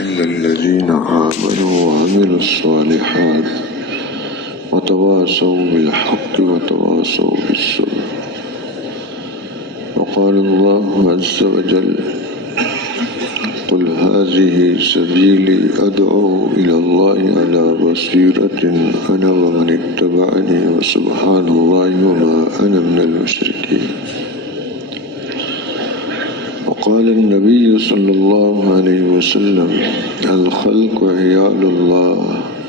إلا الذين آمنوا وعملوا الصالحات وتواصوا بالحق وتواصوا بالصبر. وقال الله عز وجل: قل هذه سبيلي أدعو إلى الله على بصيرة أنا ومن اتبعني وسبحان الله وما أنا من المشركين. وقال النبي صلى الله عليه وسلم: الخلق عيال الله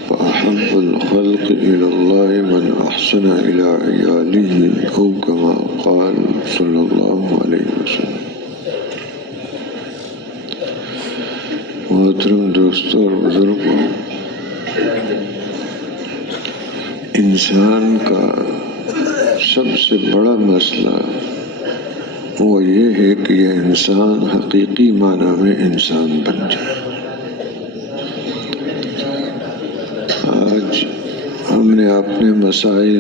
فأحب الخلق إلى الله من أحسن إلى عياله أو كما قال صلى الله عليه وسلم. محترم دوستوں اور بزرگوں، انسان کا سب سے بڑا مسئلہ وہ یہ ہے کہ یہ انسان حقیقی معنی میں انسان بن جائے۔ آج ہم نے اپنے مسائل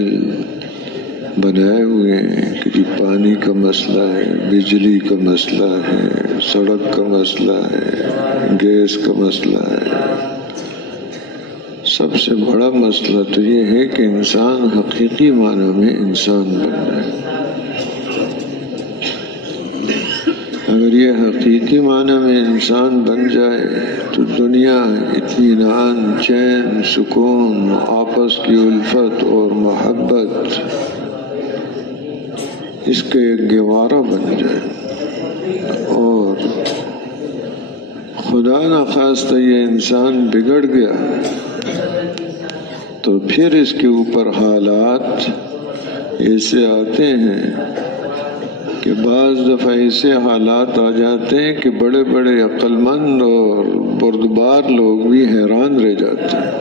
بنائے ہوئے ہیں کہ پانی کا مسئلہ ہے، بجلی کا مسئلہ ہے، سڑک کا مسئلہ ہے، گیس کا مسئلہ ہے۔ سب سے بڑا مسئلہ تو یہ ہے کہ انسان حقیقی معنی میں انسان بن جائے۔ اگر یہ حقیقی معنی میں انسان بن جائے تو دنیا اطمینان، چین، سکون، آپس کی الفت اور محبت اس کا ایک گوارا بن جائے، اور خدا نخواستہ یہ انسان بگڑ گیا تو پھر اس کے اوپر حالات ایسے آتے ہیں کہ بعض دفعہ ایسے حالات آ جاتے ہیں کہ بڑے بڑے عقل مند اور بردبار لوگ بھی حیران رہ جاتے ہیں۔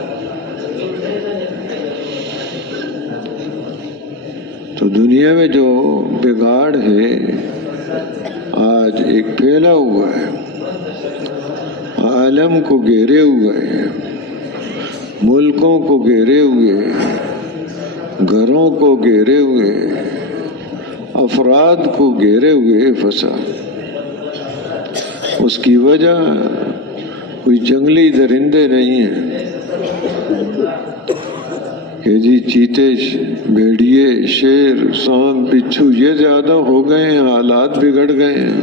تو دنیا میں جو بگاڑ ہے آج ایک پھیلا ہوا ہے، عالم کو گھیرے ہوئے ہے، ملکوں کو گھیرے ہوئے، گھروں کو گھیرے ہوئے، افراد کو گھیرے ہوئے فساد۔ اس کی وجہ کوئی جنگلی درندے نہیں ہیں کہ جی چیتے، بھیڑیے، شیر، سانپ، بچھو یہ زیادہ ہو گئے ہیں، حالات بگڑ گئے ہیں۔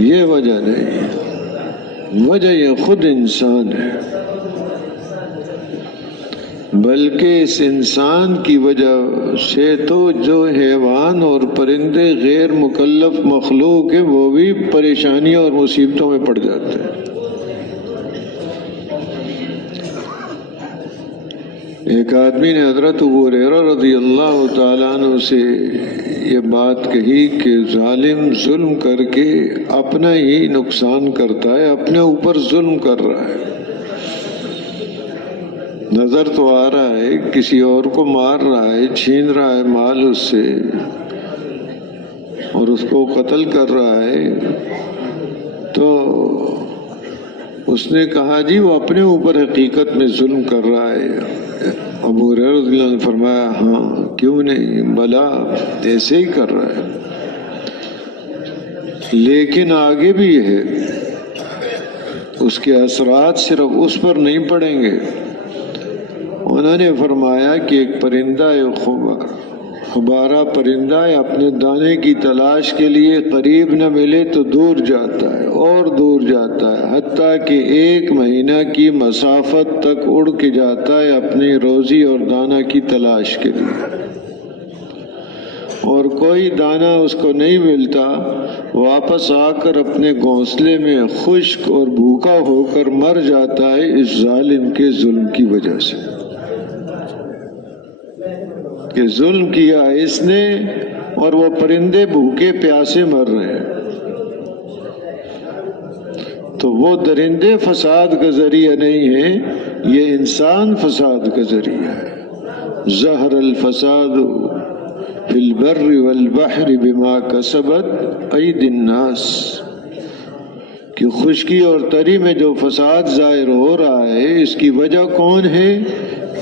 یہ وجہ نہیں، وجہ یہ خود انسان ہے، بلکہ اس انسان کی وجہ سے تو جو حیوان اور پرندے غیر مکلف مخلوق ہیں وہ بھی پریشانیوں اور مصیبتوں میں پڑ جاتے ہیں۔ ایک آدمی نے حضرت ابو ہریرہ رضی اللہ تعالیٰ عنہ سے یہ بات کہی کہ ظالم ظلم کر کے اپنا ہی نقصان کرتا ہے، اپنے اوپر ظلم کر رہا ہے۔ نظر تو آ رہا ہے کسی اور کو مار رہا ہے، چھین رہا ہے مال اس سے اور اس کو قتل کر رہا ہے، تو اس نے کہا جی وہ اپنے اوپر حقیقت میں ظلم کر رہا ہے۔ ابو ہریرہ رضی اللہ عنہ نے فرمایا ہاں کیوں نہیں، بلا ایسے ہی کر رہا ہے، لیکن آگے بھی یہ ہے، اس کے اثرات صرف اس پر نہیں پڑیں گے۔ انہوں نے فرمایا کہ ایک پرندہ، خبارہ پرندہ اپنے دانے کی تلاش کے لیے قریب نہ ملے تو دور جاتا ہے اور دور جاتا ہے، حتیٰ کہ 1 مہینہ کی مسافت تک اڑ کے جاتا ہے اپنی روزی اور دانہ کی تلاش کے لیے، اور کوئی دانہ اس کو نہیں ملتا، واپس آ کر اپنے گھونسلے میں خشک اور بھوکا ہو کر مر جاتا ہے اس ظالم کے ظلم کی وجہ سے، کہ ظلم کیا اس نے اور وہ پرندے بھوکے پیاسے مر رہے ہیں۔ تو وہ درندے فساد کا ذریعہ نہیں ہے، یہ انسان فساد کا ذریعہ ہے۔ ظہر الفساد فی البر والبحر بما کسبت ایدی الناس، کہ خشکی اور تری میں جو فساد ظاہر ہو رہا ہے اس کی وجہ کون ہے؟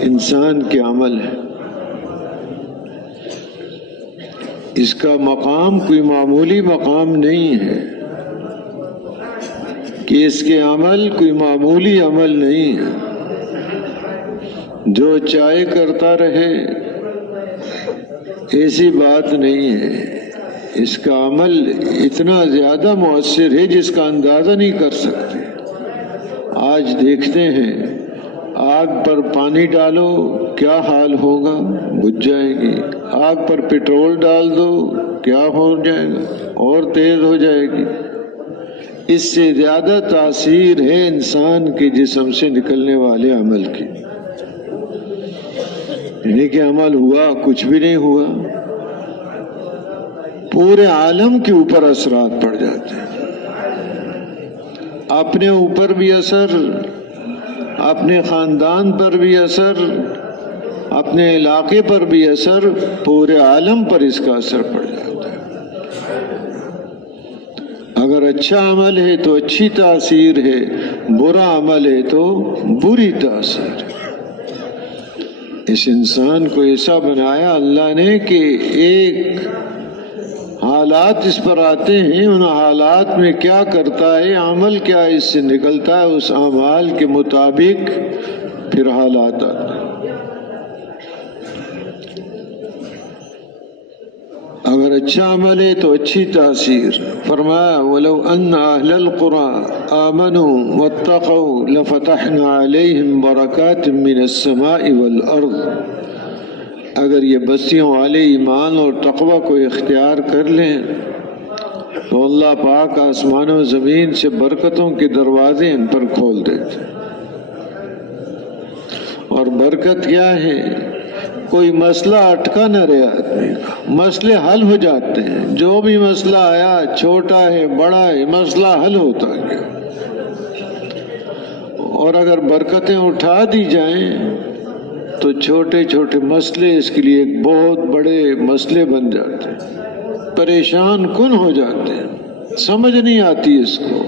انسان کے عمل ہے۔ اس کا مقام کوئی معمولی مقام نہیں ہے، کہ اس کے عمل کوئی معمولی عمل نہیں ہے، جو چاہے کرتا رہے ایسی بات نہیں ہے۔ اس کا عمل اتنا زیادہ مؤثر ہے جس کا اندازہ نہیں کر سکتے۔ آج دیکھتے ہیں آگ پر پانی ڈالو کیا حال ہوگا، بجھ جائے گی۔ آگ پر پٹرول ڈال دو کیا ہو جائے گا، اور تیز ہو جائے گی۔ اس سے زیادہ تاثیر ہے انسان کے جسم سے نکلنے والے عمل کی۔ یعنی کہ عمل ہوا کچھ بھی نہیں ہوا، پورے عالم کے اوپر اثرات پڑ جاتے ہیں۔ اپنے اوپر بھی اثر، اپنے خاندان پر بھی اثر، اپنے علاقے پر بھی اثر، پورے عالم پر اس کا اثر پڑ جاتا ہے۔ اگر اچھا عمل ہے تو اچھی تاثیر ہے، برا عمل ہے تو بری تاثیر ہے۔ اس انسان کو ایسا بنایا اللہ نے کہ ایک حالات اس پر آتے ہیں، ان حالات میں کیا کرتا ہے، عمل کیا اس سے نکلتا ہے، اس اعمال کے مطابق پھر حالات آتے ہیں۔ اگر اچھا عمل ہے تو اچھی تاثیر۔ فرمایا وَلَوْ أَنَّ أَهْلَ الْقُرَىٰ آمَنُوا وَاتَّقَوْا لَفَتَحْنَا عَلَيْهِمْ بَرَكَاتٍ مِّنَ السَّمَاءِ وَالْأَرْضِ۔ اگر یہ بستیوں والے ایمان اور تقوی کو اختیار کر لیں تو اللہ پاک آسمان و زمین سے برکتوں کے دروازے ان پر کھول دیتے۔ اور برکت کیا ہے؟ کوئی مسئلہ اٹکا نہ رہے آدمی کا، مسئلے حل ہو جاتے ہیں۔ جو بھی مسئلہ آیا، چھوٹا ہے بڑا ہے، مسئلہ حل ہوتا گیا۔ اور اگر برکتیں اٹھا دی جائیں تو چھوٹے چھوٹے مسئلے اس کے لیے ایک بہت بڑے مسئلے بن جاتے ہیں، پریشان کن ہو جاتے ہیں، سمجھ نہیں آتی اس کو،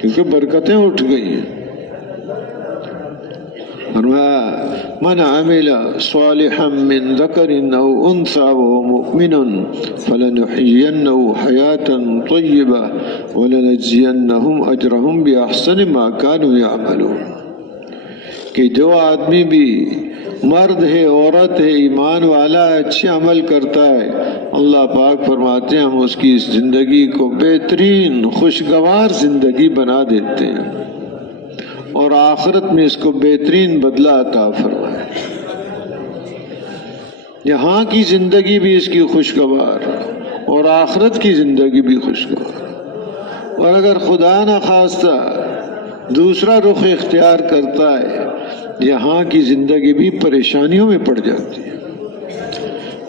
کیونکہ برکتیں اٹھ گئی ہیں۔ من عمل صالحا من ذکر او انثى وهو مؤمن فلنحيينه حياة طیبة ولنجزینهم اجرهم باحسن ما كانوا يعملون۔ کہ جو آدمی بھی مرد ہے عورت ہے ایمان والا اچھے عمل کرتا ہے، اللہ پاک فرماتے ہیں ہم اس کی اس زندگی کو بہترین خوشگوار زندگی بنا دیتے ہیں، اور آخرت میں اس کو بہترین بدلہ عطا فرمائے۔ یہاں کی زندگی بھی اس کی خوشگوار اور آخرت کی زندگی بھی خوشگوار۔ اور اگر خدا نخواستہ دوسرا رخ اختیار کرتا ہے، یہاں کی زندگی بھی پریشانیوں میں پڑ جاتی ہے۔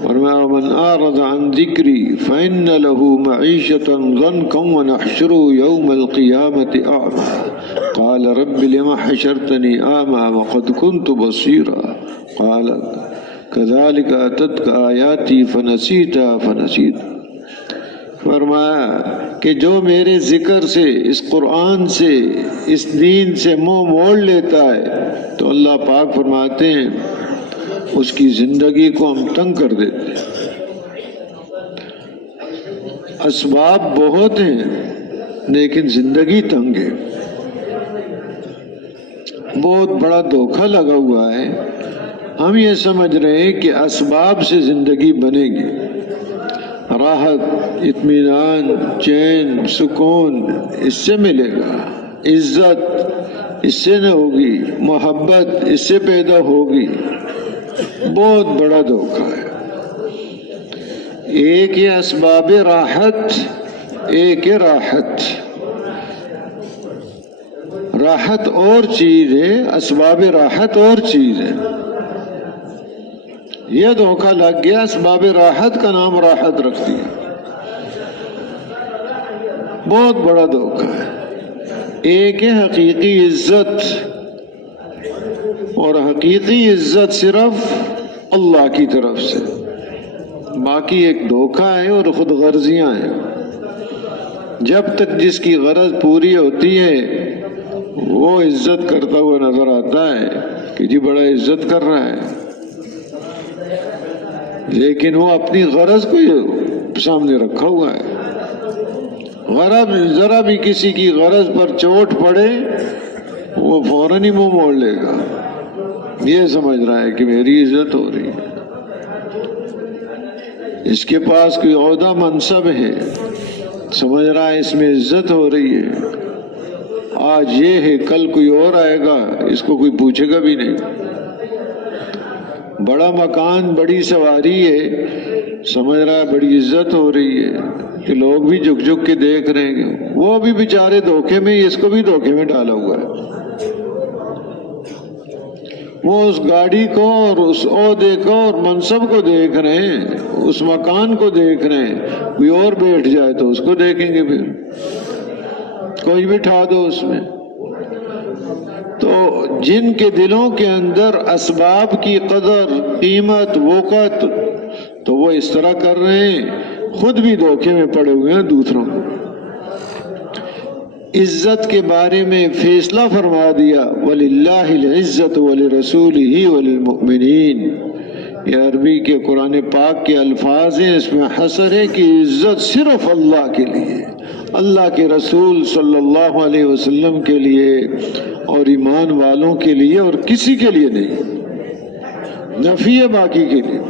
فرمایا ومن اعرض عن ذکری فإن له معیشة ضنکا ونحشره یوم القیامة اعمی قال رب لم حشرتنی اعمی وقد كنت بصیرا قال كذلك اتتك آیاتی فنسیتها۔ فرمایا کہ جو میرے ذکر سے، اس قرآن سے، اس دین سے منہ موڑ لیتا ہے تو اللہ پاک فرماتے ہیں اس کی زندگی کو ہم تنگ کر دیتے ہیں۔ اسباب بہت ہیں لیکن زندگی تنگ ہے۔ بہت بڑا دھوکہ لگا ہوا ہے، ہم یہ سمجھ رہے ہیں کہ اسباب سے زندگی بنے گی، راحت، اطمینان، چین، سکون اس سے ملے گا، عزت اس سے نہ ہوگی، محبت اس سے پیدا ہوگی۔ بہت بڑا دھوکہ ہے۔ ایک ہے اسباب راحت، ایک ہے راحت۔ راحت اور چیز ہے، اسباب راحت اور چیز ہے۔ یہ دھوکہ لگ گیا، اسباب راحت کا نام راحت رکھ دیا، بہت بڑا دھوکہ ہے۔ ایک ہے حقیقی عزت، اور حقیقی عزت صرف اللہ کی طرف سے، باقی ایک دھوکہ ہے اور خود غرضیاں ہیں۔ جب تک جس کی غرض پوری ہوتی ہے وہ عزت کرتا ہوا نظر آتا ہے کہ جی بڑا عزت کر رہا ہے، لیکن وہ اپنی غرض کو سامنے رکھا ہوا ہے۔ ذرا بھی کسی کی غرض پر چوٹ پڑے وہ فوراً ہی منہ موڑ لے گا، یہ سمجھ رہا ہے کہ میری عزت ہو رہی ہے، اس کے پاس کوئی عہدہ منصب ہے، سمجھ رہا ہے اس میں عزت ہو رہی ہے، آج یہ ہے کل کوئی اور آئے گا، اس کو کوئی پوچھے گا بھی نہیں۔ بڑا مکان بڑی سواری ہے، سمجھ رہا ہے بڑی عزت ہو رہی ہے کہ لوگ بھی جھک جھک کے دیکھ رہے ہیں، وہ بھی بیچارے دھوکے میں، اس کو بھی دھوکے میں ڈالا ہوا ہے، وہ اس گاڑی کو اور اس عہدے کو اور منصب کو دیکھ رہے ہیں، اس مکان کو دیکھ رہے ہیں، کوئی اور بیٹھ جائے تو اس کو دیکھیں گے، پھر کوئی بٹھا دو اس میں۔ تو جن کے دلوں کے اندر اسباب کی قدر، قیمت، وقت، تو وہ اس طرح کر رہے ہیں، خود بھی دھوکے میں پڑے ہوئے ہیں دوسروں کو۔ عزت کے بارے میں فیصلہ فرما دیا، وَلِلَّهِ الْعِزَّةُ وَلِرَسُولِهِ وَلِلْمُؤْمِنِينَ، یہ عربی کے قرآن پاک کے الفاظ ہیں، اس میں حصر ہے کہ عزت صرف اللہ کے لیے، اللہ کے رسول صلی اللہ علیہ وسلم کے لیے اور ایمان والوں کے لیے، اور کسی کے لیے نہیں، نفی ہے باقی کے لیے،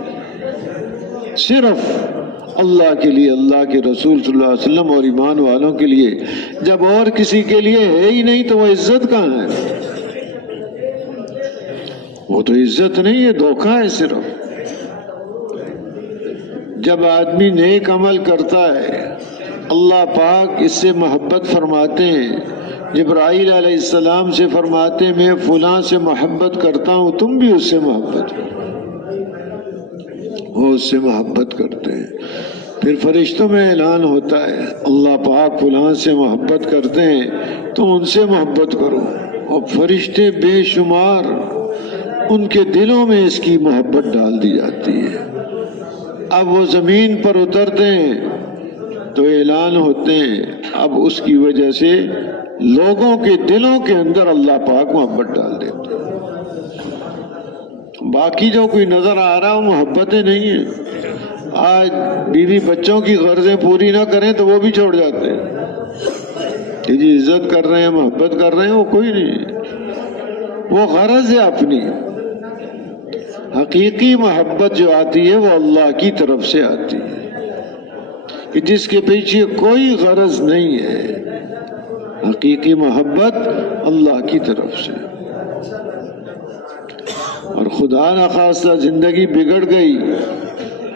صرف اللہ کے لیے، اللہ کے رسول صلی اللہ علیہ وسلم اور ایمان والوں کے لیے۔ جب اور کسی کے لیے ہے ہی نہیں تو وہ عزت کہاں ہے؟ وہ تو عزت نہیں ہے، دھوکہ ہے صرف۔ جب آدمی نیک عمل کرتا ہے اللہ پاک اس سے محبت فرماتے ہیں، جبرائیل علیہ السلام سے فرماتے ہیں میں فلاں سے محبت کرتا ہوں، تم بھی اس سے محبت کرو، وہ اس سے محبت کرتے ہیں۔ پھر فرشتوں میں اعلان ہوتا ہے اللہ پاک فلاں سے محبت کرتے ہیں تو ان سے محبت کرو، اور فرشتے بے شمار ان کے دلوں میں اس کی محبت ڈال دی جاتی ہے۔ اب وہ زمین پر اترتے ہیں تو اعلان ہوتے ہیں، اب اس کی وجہ سے لوگوں کے دلوں کے اندر اللہ پاک محبت ڈال دیتے ہیں۔ باقی جو کوئی نظر آ رہا وہ محبتیں نہیں ہیں۔ آج بیوی بچوں کی غرضیں پوری نہ کریں تو وہ بھی چھوڑ جاتے ہیں کہ جی عزت کر رہے ہیں، محبت کر رہے ہیں، وہ کوئی نہیں ہے، وہ غرض ہے اپنی۔ حقیقی محبت جو آتی ہے وہ اللہ کی طرف سے آتی ہے، کہ جس کے پیچھے کوئی غرض نہیں ہے، حقیقی محبت اللہ کی طرف سے۔ اور خدا نخواستہ زندگی بگڑ گئی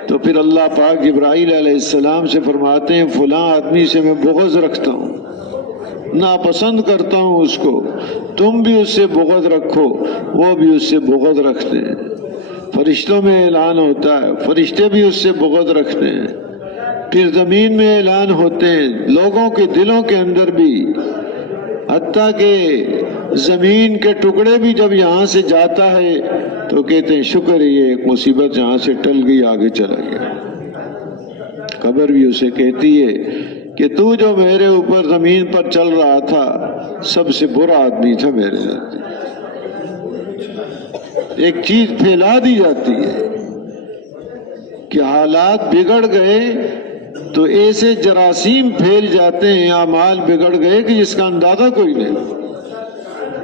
تو پھر اللہ پاک جبرائیل علیہ السلام سے فرماتے ہیں فلاں آدمی سے میں بغض رکھتا ہوں، ناپسند کرتا ہوں اس کو، تم بھی اس سے بغض رکھو، وہ بھی اس سے بغض رکھتے ہیں۔ فرشتوں میں اعلان ہوتا ہے، فرشتے بھی اس سے بغض رکھتے ہیں۔ پھر زمین میں اعلان ہوتے ہیں، لوگوں کے دلوں کے اندر بھی، حتیٰ کہ زمین کے ٹکڑے بھی جب یہاں سے جاتا ہے تو کہتے ہیں شکر ہے یہ ایک مصیبت یہاں سے ٹل گئی، آگے چلا گیا۔ قبر بھی اسے کہتی ہے کہ تو جو میرے اوپر زمین پر چل رہا تھا سب سے برا آدمی تھا میرے ساتھ۔ ایک چیز پھیلا دی جاتی ہے کہ حالات بگڑ گئے تو ایسے جراثیم پھیل جاتے ہیں، اعمال بگڑ گئے کہ جس کا اندازہ کوئی نہیں۔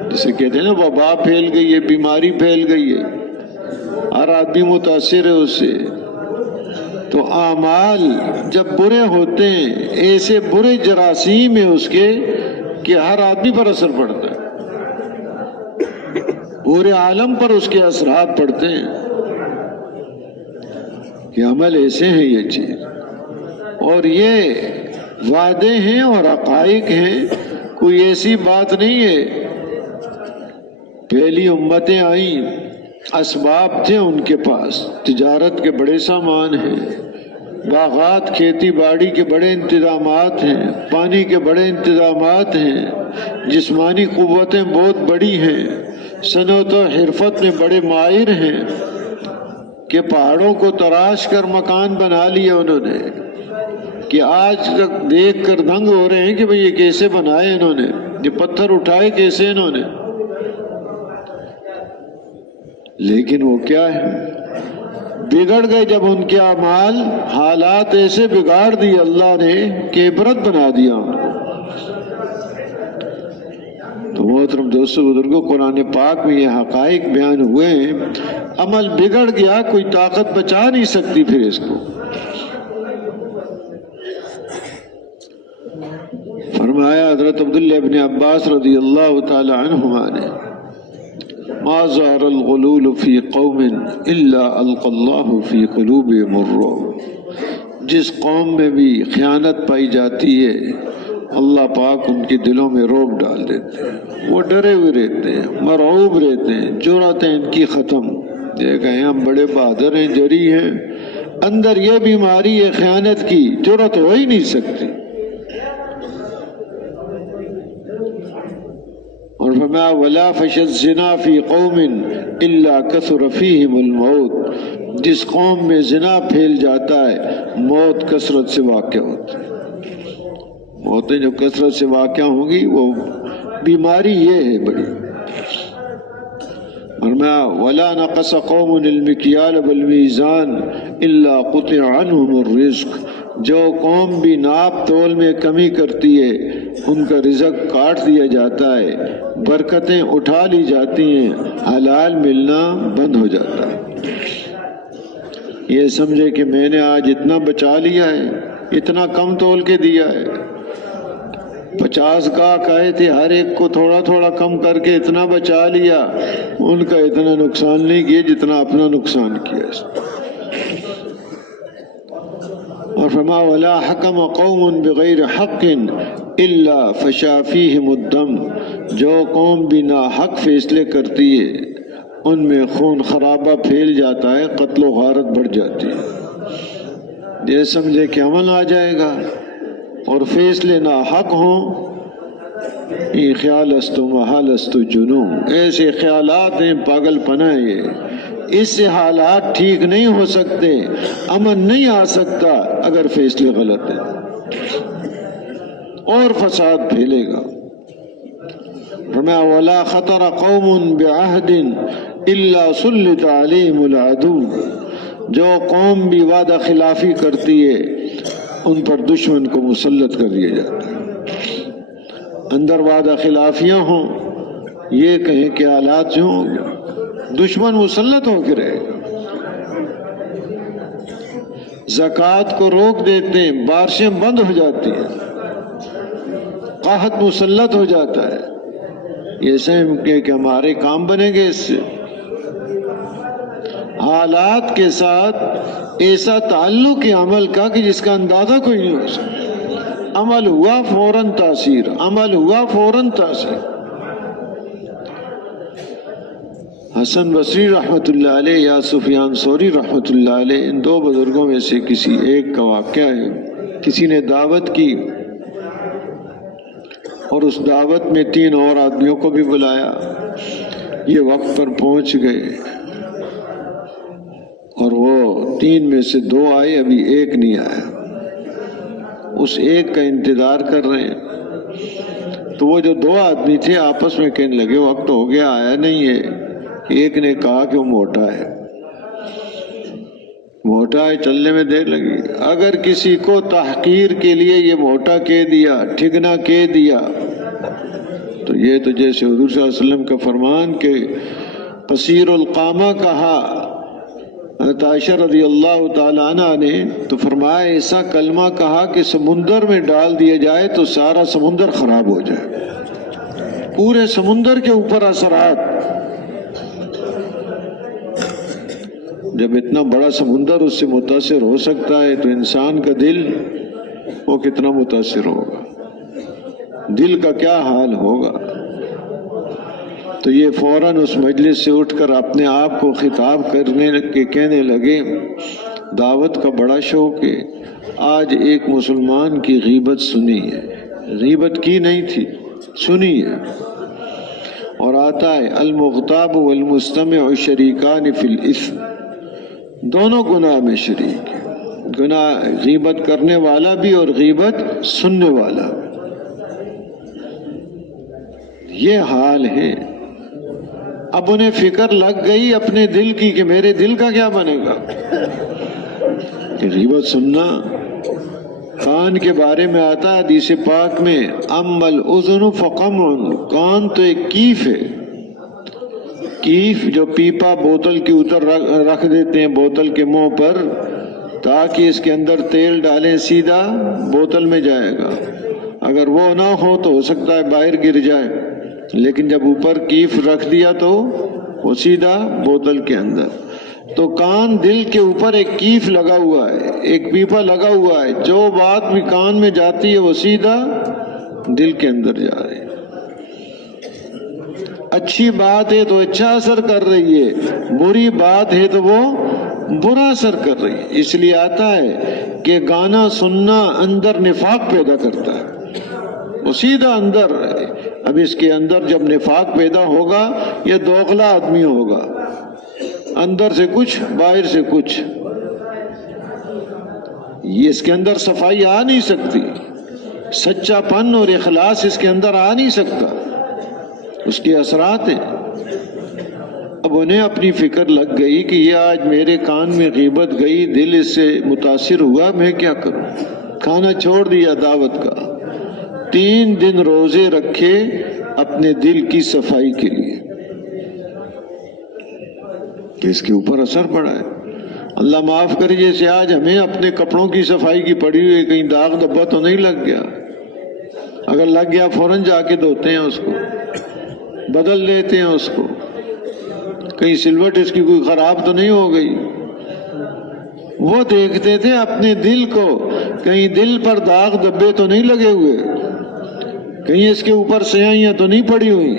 جسے کہتے ہیں نا وبا پھیل گئی ہے، بیماری پھیل گئی ہے، ہر آدمی متاثر ہے اس سے۔ تو اعمال جب برے ہوتے ہیں ایسے برے جراثیم ہیں اس کے کہ ہر آدمی پر اثر پڑتا ہے، پورے عالم پر اس کے اثرات پڑتے ہیں کہ عمل ایسے ہیں یہ چیز۔ اور یہ وعدے ہیں اور حقائق ہیں، کوئی ایسی بات نہیں ہے۔ پہلی امتیں آئیں، اسباب تھے ان کے پاس، تجارت کے بڑے سامان ہیں، باغات کھیتی باڑی کے بڑے انتظامات ہیں، پانی کے بڑے انتظامات ہیں، جسمانی قوتیں بہت بڑی ہیں، صنعت و حرفت میں بڑے ماہر ہیں کہ پہاڑوں کو تراش کر مکان بنا لیے انہوں نے، کہ آج تک دیکھ کر دنگ ہو رہے ہیں کہ بھئی یہ کیسے بنائے انہوں نے، یہ پتھر اٹھائے کیسے انہوں نے۔ لیکن وہ کیا ہے، بگڑ گئے جب ان کے اعمال، حالات ایسے بگاڑ دیے اللہ نے کہ عبرت بنا دیا ان کو۔ تو محترم دوستو بزرگوں، قرآن پاک میں یہ حقائق بیان ہوئے ہیں۔ عمل بگڑ گیا، کوئی طاقت بچا نہیں سکتی پھر اس کو۔ فرمایا حضرت عبداللہ ابن عباس رضی اللہ تعالی عنہما نے، ما ظہر الغلول فی قوم الا القى اللہ فی قلوبہم الرعب۔ جس قوم میں بھی خیانت پائی جاتی ہے اللہ پاک ان کے دلوں میں رعب ڈال دیتے ہیں، وہ ڈرے ہوئے رہتے ہیں، مرعوب رہتے ہیں، جرأتیں ان کی ختم۔ یہ کہیں ہم بڑے بہادر ہیں، جری ہیں، اندر یہ بیماری ہے خیانت کی، جرأت ہو ہی نہیں سکتی۔ اور فرمایا ولا فشى الزنا في قوم الا كثر فيهم الموت۔ جس قوم میں زنا پھیل جاتا ہے موت کثرت سے واقع ہوتی ہے۔ موتیں جو کثرت سے واقع ہوں گی وہ بیماری یہ ہے بڑی۔ فرمایا ولا نقص قوم المكيال والميزان الا قطع عنهم الرزق۔ جو قوم بھی ناپ تول میں کمی کرتی ہے ان کا رزق کاٹ دیا جاتا ہے، برکتیں اٹھا لی جاتی ہیں، حلال ملنا بند ہو جاتا ہے۔ یہ سمجھے کہ میں نے آج اتنا بچا لیا ہے، اتنا کم تول کے دیا ہے۔ 50 گاہک آئے تھے، ہر ایک کو تھوڑا تھوڑا کم کر کے اتنا بچا لیا، ان کا اتنا نقصان نہیں کیا جتنا اپنا نقصان کیا۔ اور فرمایا ولا حکم قوم بغیر حق الا فشا فیہم الدم۔ جو قوم بنا حق فیصلے کرتی ہے ان میں خون خرابہ پھیل جاتا ہے، قتل و غارت بڑھ جاتی ہے۔ یہ سمجھے کہ امن آ جائے گا اور فیصلے نہ حق ہوں، یہ خیال است و محال است و جنون، ایسے خیالات ہیں، پاگل پنا ہے یہ۔ اس سے حالات ٹھیک نہیں ہو سکتے، امن نہیں آ سکتا اگر فیصلے غلط ہیں، اور فساد پھیلے گا۔ فرمایا ولا خطر قوم بعہد الا سلط علیہم العدو۔ جو قوم بھی وعدہ خلافی کرتی ہے ان پر دشمن کو مسلط کر دیا جاتا ہے۔ اندر وعدہ خلافیاں ہوں، یہ کہیں کہ حالات جو ہوں دشمن مسلط ہو کے رہے گا۔ زکوٰۃ کو روک دیتے ہیں، بارشیں بند ہو جاتی ہیں، قحط مسلط ہو جاتا ہے۔ یہ سمجھ کہ ہمارے کام بنیں گے اس سے۔ حالات کے ساتھ ایسا تعلق ہے عمل کا کہ جس کا اندازہ کوئی نہیں ہو سکتا۔ عمل ہوا فوراً تاثیر، عمل ہوا فوراً تاثیر۔ حسن بصری رحمۃ اللہ علیہ یا سفیان ثوری رحمۃ اللہ علیہ، ان دو بزرگوں میں سے کسی ایک کا واقعہ ہے۔ کسی نے دعوت کی اور اس دعوت میں 3 اور آدمیوں کو بھی بلایا، یہ وقت پر پہنچ گئے اور وہ 3 میں سے 2 آئے، ابھی ایک نہیں آیا، اس ایک کا انتظار کر رہے ہیں۔ تو وہ جو 2 آدمی تھے آپس میں کہنے لگے وقت ہو گیا آیا نہیں ہے۔ ایک نے کہا کہ وہ موٹا ہے، موٹا ہے، چلنے میں دیر لگی۔ اگر کسی کو تحقیر کے لیے یہ موٹا کہہ دیا، ٹھگنا کہہ دیا، تو یہ تو جیسے حضور صلی اللہ علیہ وسلم کا فرمان کہ قصیر القامہ کہا حضرت عائشہ رضی اللہ تعالی عنہ نے، تو فرمایا ایسا کلمہ کہا کہ سمندر میں ڈال دیا جائے تو سارا سمندر خراب ہو جائے، پورے سمندر کے اوپر اثرات۔ جب اتنا بڑا سمندر اس سے متاثر ہو سکتا ہے تو انسان کا دل وہ کتنا متاثر ہوگا، دل کا کیا حال ہوگا۔ تو یہ فوراً اس مجلس سے اٹھ کر اپنے آپ کو خطاب کرنے کے کہنے لگے دعوت کا بڑا شوق ہے، آج ایک مسلمان کی غیبت سنی ہے، غیبت کی نہیں تھی، سنی ہے۔ اور آتا ہے المغتاب والمستمع شریکان فی الاثم، دونوں گناہ میں شریک ہیں، گناہ غیبت کرنے والا بھی اور غیبت سننے والا۔ یہ حال ہے۔ اب انہیں فکر لگ گئی اپنے دل کی کہ میرے دل کا کیا بنے گا. غیبت سننا کان کے بارے میں آتا ہے حدیث پاک میں، اما الاذن فقمع، کان تو ایک کیف ہے. کیف جو پیپا بوتل کے اوپر رکھ دیتے ہیں بوتل کے منہ پر تاکہ اس کے اندر تیل ڈالیں سیدھا بوتل میں جائے گا. اگر وہ نہ ہو تو ہو سکتا ہے باہر گر جائے، لیکن جب اوپر کیف رکھ دیا تو وہ سیدھا بوتل کے اندر. تو کان دل کے اوپر ایک کیف لگا ہوا ہے، ایک پیپا لگا ہوا ہے، جو بات بھی کان میں جاتی ہے وہ سیدھا دل کے اندر جا رہی ہے. اچھی بات ہے تو اچھا اثر کر رہی ہے، بری بات ہے تو وہ برا اثر کر رہی ہے. اس لیے آتا ہے کہ گانا سننا اندر نفاق پیدا کرتا ہے، وہ سیدھا اندر. اب اس کے اندر جب نفاق پیدا ہوگا یہ دوغلا آدمی ہوگا، اندر سے کچھ باہر سے کچھ. یہ اس کے اندر صفائی آ نہیں سکتی، سچا پن اور اخلاص اس کے اندر آ نہیں سکتا، اس کے اثرات ہیں. اب انہیں اپنی فکر لگ گئی کہ یہ آج میرے کان میں غیبت گئی، دل اس سے متاثر ہوا، میں کیا کروں. کھانا چھوڑ دیا دعوت کا، 3 دن روزے رکھے اپنے دل کی صفائی کے لیے کہ اس کے اوپر اثر پڑا ہے. اللہ معاف کرے جیسے آج ہمیں اپنے کپڑوں کی صفائی کی پڑی ہوئی، کہیں داغ دھبا تو نہیں لگ گیا. اگر لگ گیا فوراً جا کے دھوتے ہیں، اس کو بدل لیتے ہیں، اس کو کہیں سلوٹ اس کی کوئی خراب تو نہیں ہو گئی. وہ دیکھتے تھے اپنے دل کو، کہیں دل پر داغ دھبے تو نہیں لگے ہوئے، کہیں اس کے اوپر سیاہیاں تو نہیں پڑی ہوئی.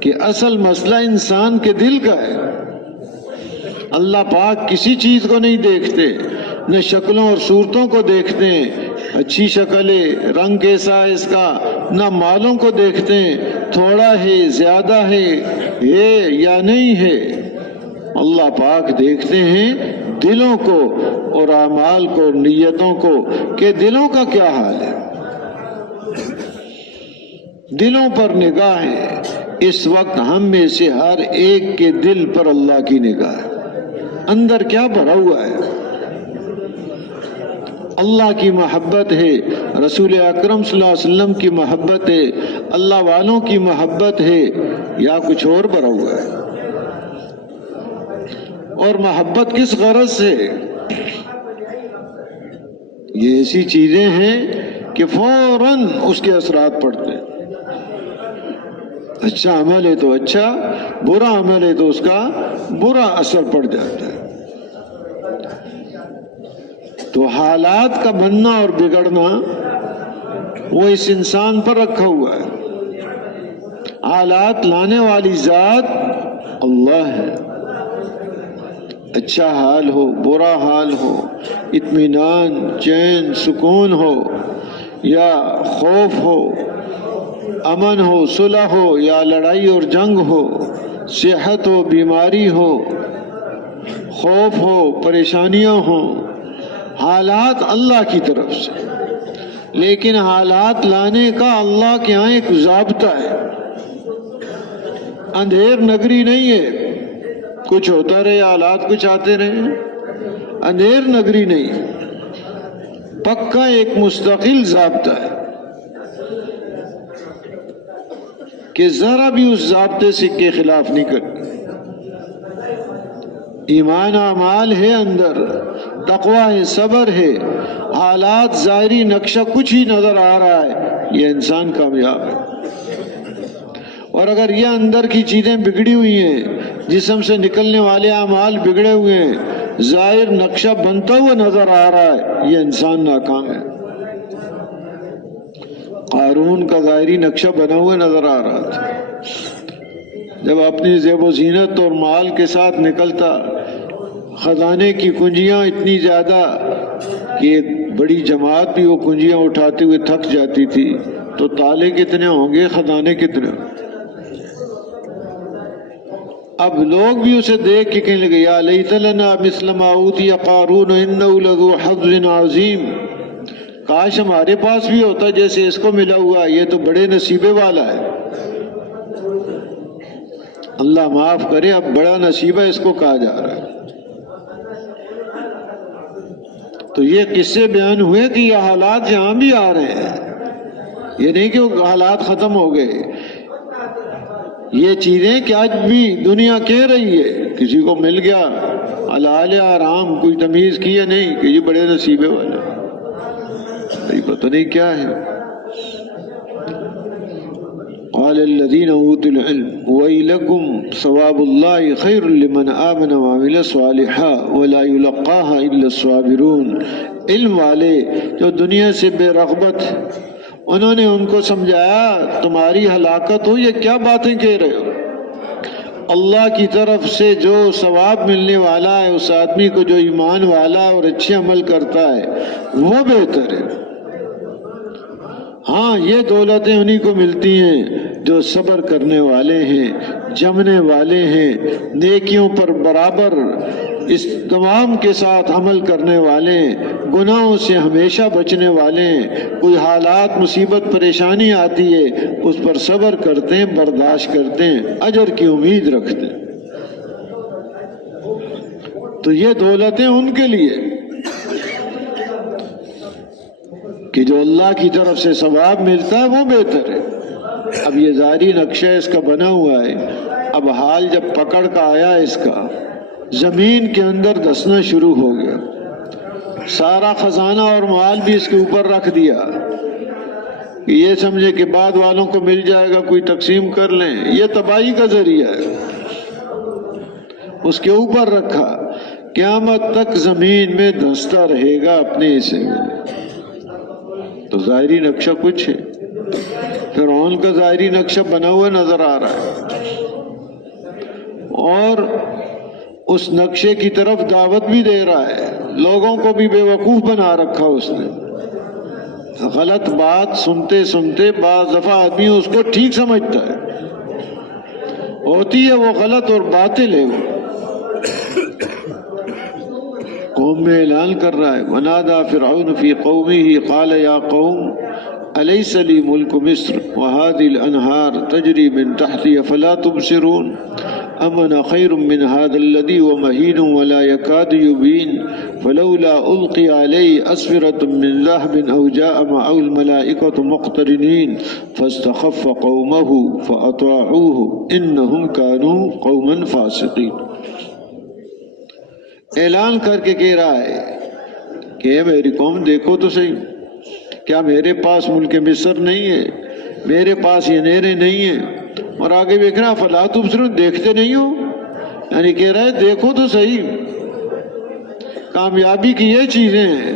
کہ اصل مسئلہ انسان کے دل کا ہے. اللہ پاک کسی چیز کو نہیں دیکھتے، نہ شکلوں اور صورتوں کو دیکھتے ہیں، اچھی شکل ہے، رنگ کیسا ہے اس کا، نہ مالوں کو دیکھتے ہیں، تھوڑا ہے زیادہ ہے یا نہیں ہے. اللہ پاک دیکھتے ہیں دلوں کو اور اعمال کو اور نیتوں کو کہ دلوں کا کیا حال ہے. دلوں پر نگاہ ہے. اس وقت ہم میں سے ہر ایک کے دل پر اللہ کی نگاہ ہے، اندر کیا بھرا ہوا ہے. اللہ کی محبت ہے، رسول اکرم صلی اللہ علیہ وسلم کی محبت ہے، اللہ والوں کی محبت ہے، یا کچھ اور بھرا ہوا ہے. اور محبت کس غرض سے؟ یہ ایسی چیزیں ہیں کہ فوراً اس کے اثرات پڑتے ہیں. اچھا عمل ہے تو اچھا، برا عمل ہے تو اس کا برا اثر پڑ جاتا ہے. تو حالات کا بننا اور بگڑنا وہ اس انسان پر رکھا ہوا ہے. حالات لانے والی ذات اللہ ہے. اچھا حال ہو، برا حال ہو، اطمینان، چین، سکون ہو یا خوف ہو، امن ہو، صلح ہو یا لڑائی اور جنگ ہو، صحت ہو، بیماری ہو، خوف ہو، پریشانیاں ہوں، حالات اللہ کی طرف سے. لیکن حالات لانے کا اللہ کے ہاں ایک ضابطہ ہے. اندھیر نگری نہیں ہے کچھ ہوتا رہے حالات کچھ آتے رہے. اندھیر نگری نہیں، پکا ایک مستقل ضابطہ ہے کہ ذرا بھی اس ضابطے سے کے خلاف نہیں کرنا. ایمان اعمال ہے اندر، تقوی ہے، صبر ہے، حالات ظاہری نقشہ کچھ ہی نظر آ رہا ہے، یہ انسان کامیاب ہے. اور اگر یہ اندر کی چیزیں بگڑی ہوئی ہیں، جسم سے نکلنے والے اعمال بگڑے ہوئے ہیں، ظاہر نقشہ بنتا ہوا نظر آ رہا ہے، یہ انسان ناکام ہے. قارون کا ظاہری نقشہ بنا ہوا نظر آ رہا تھا، جب اپنی زیب و زینت اور مال کے ساتھ نکلتا، خزانے کی کنجیاں اتنی زیادہ کہ ایک بڑی جماعت بھی وہ کنجیاں اٹھاتے ہوئے تھک جاتی تھی، تو تالے کتنے ہوں گے، خزانے کتنے. اب لوگ بھی اسے دیکھ کے کہنے لگے یا لیت لنا مثل ما اوتی قارون انہ لذو حظ عظیم، کاش ہمارے پاس بھی ہوتا جیسے اس کو ملا ہوا ہے، یہ تو بڑے نصیبے والا ہے. اللہ معاف کرے، اب بڑا نصیبہ اس کو کہا جا رہا ہے۔ تو یہ قصے بیان ہوئے کہ یہ حالات یہاں بھی آ رہے ہیں، یہ نہیں کہ وہ حالات ختم ہو گئے۔ یہ چیزیں کہ آج بھی دنیا کہہ رہی ہے، کسی کو مل گیا حلال حرام کوئی تمیز کی یا نہیں کہ یہ بڑے نصیبے والا، نہیں پتہ نہیں کیا ہے۔ قال الذين اوتوا العلم ويلكم ثواب الله خير لمن آمن وعمل صالحا ولا يلقاها الا الصابرون۔ علم والے جو دنیا سے بے رغبت، انہوں نے ان کو سمجھایا تمہاری ہلاکت ہو، یہ کیا باتیں کہہ رہے ہو؟ اللہ کی طرف سے جو ثواب ملنے والا ہے اس آدمی کو جو ایمان والا اور اچھے عمل کرتا ہے وہ بہتر ہے۔ ہاں یہ دولتیں انہی کو ملتی ہیں جو صبر کرنے والے ہیں، جمنے والے ہیں، نیکیوں پر برابر اس تمام کے ساتھ عمل کرنے والے، گناہوں سے ہمیشہ بچنے والے، کوئی حالات مصیبت پریشانی آتی ہے اس پر صبر کرتے ہیں، برداشت کرتے ہیں، اجر کی امید رکھتے ہیں۔ تو یہ دولتیں ان کے لیے کہ جو اللہ کی طرف سے ثواب ملتا ہے وہ بہتر ہے۔ اب یہ ظاہری نقشہ اس کا بنا ہوا ہے، اب حال جب پکڑ کا آیا اس کا، زمین کے اندر دسنا شروع ہو گیا، سارا خزانہ اور مال بھی اس کے اوپر رکھ دیا کہ یہ سمجھے کہ بعد والوں کو مل جائے گا، کوئی تقسیم کر لیں، یہ تباہی کا ذریعہ ہے۔ اس کے اوپر رکھا، قیامت تک زمین میں دھنستا رہے گا اپنے حصے میں۔ تو ظاہری نقشہ کچھ ہے، فرعون کا ظاہری نقشہ بنا ہوا نظر آ رہا ہے، اور اس نقشے کی طرف دعوت بھی دے رہا ہے، لوگوں کو بھی بے وقوف بنا رکھا اس نے۔ غلط بات سنتے سنتے بعض دفعہ آدمی اس کو ٹھیک سمجھتا ہے، ہوتی ہے وہ غلط اور باطل ہے وہ۔ قوم میں اعلان کر رہا ہے، ونادى فرعون في قومه قال يا قوم أليس لي ملك مصر وهذه الأنهار تجري من تحتي فلا تبصرون أم أنا خير من هذا الذي هو مهين ولا يكاد يبين فلولا ألقي عليه أسورة من ذهب أو جاء معه الملائكة مقترنين فاستخف قومه فأطاعوه إنهم كانوا قوما فاسقين۔ اعلان کر کے کہہ رہا ہے کہ اے میری قوم دیکھو تو صحیح، کیا میرے پاس ملک مصر نہیں ہے، میرے پاس یہ نہریں نہیں ہیں، اور آگے دیکھنا فلا تبصرون، دیکھتے نہیں ہو، یعنی کہہ رہا ہے دیکھو تو صحیح۔ کامیابی کی یہ چیزیں ہیں،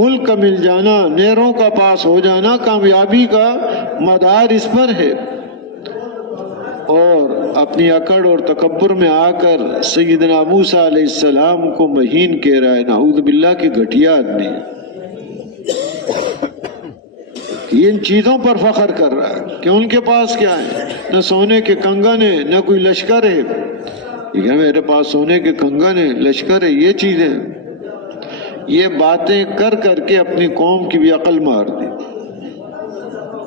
ملک کا مل جانا، نہروں کا پاس ہو جانا، کامیابی کا مدار اس پر ہے۔ اور اپنی اکڑ اور تکبر میں آ کر سیدنا موسیٰ علیہ السلام کو مہین کہہ رہا ہے، نعوذ باللہ کی گھٹیا آدمی، ان چیزوں پر فخر کر رہا ہے کہ ان کے پاس کیا ہے، نہ سونے کے کنگن ہے، نہ کوئی لشکر ہے۔ یہ میرے پاس سونے کے کنگن ہے، لشکر ہے، یہ چیزیں، یہ باتیں کر کر کے اپنی قوم کی بھی عقل مار دی،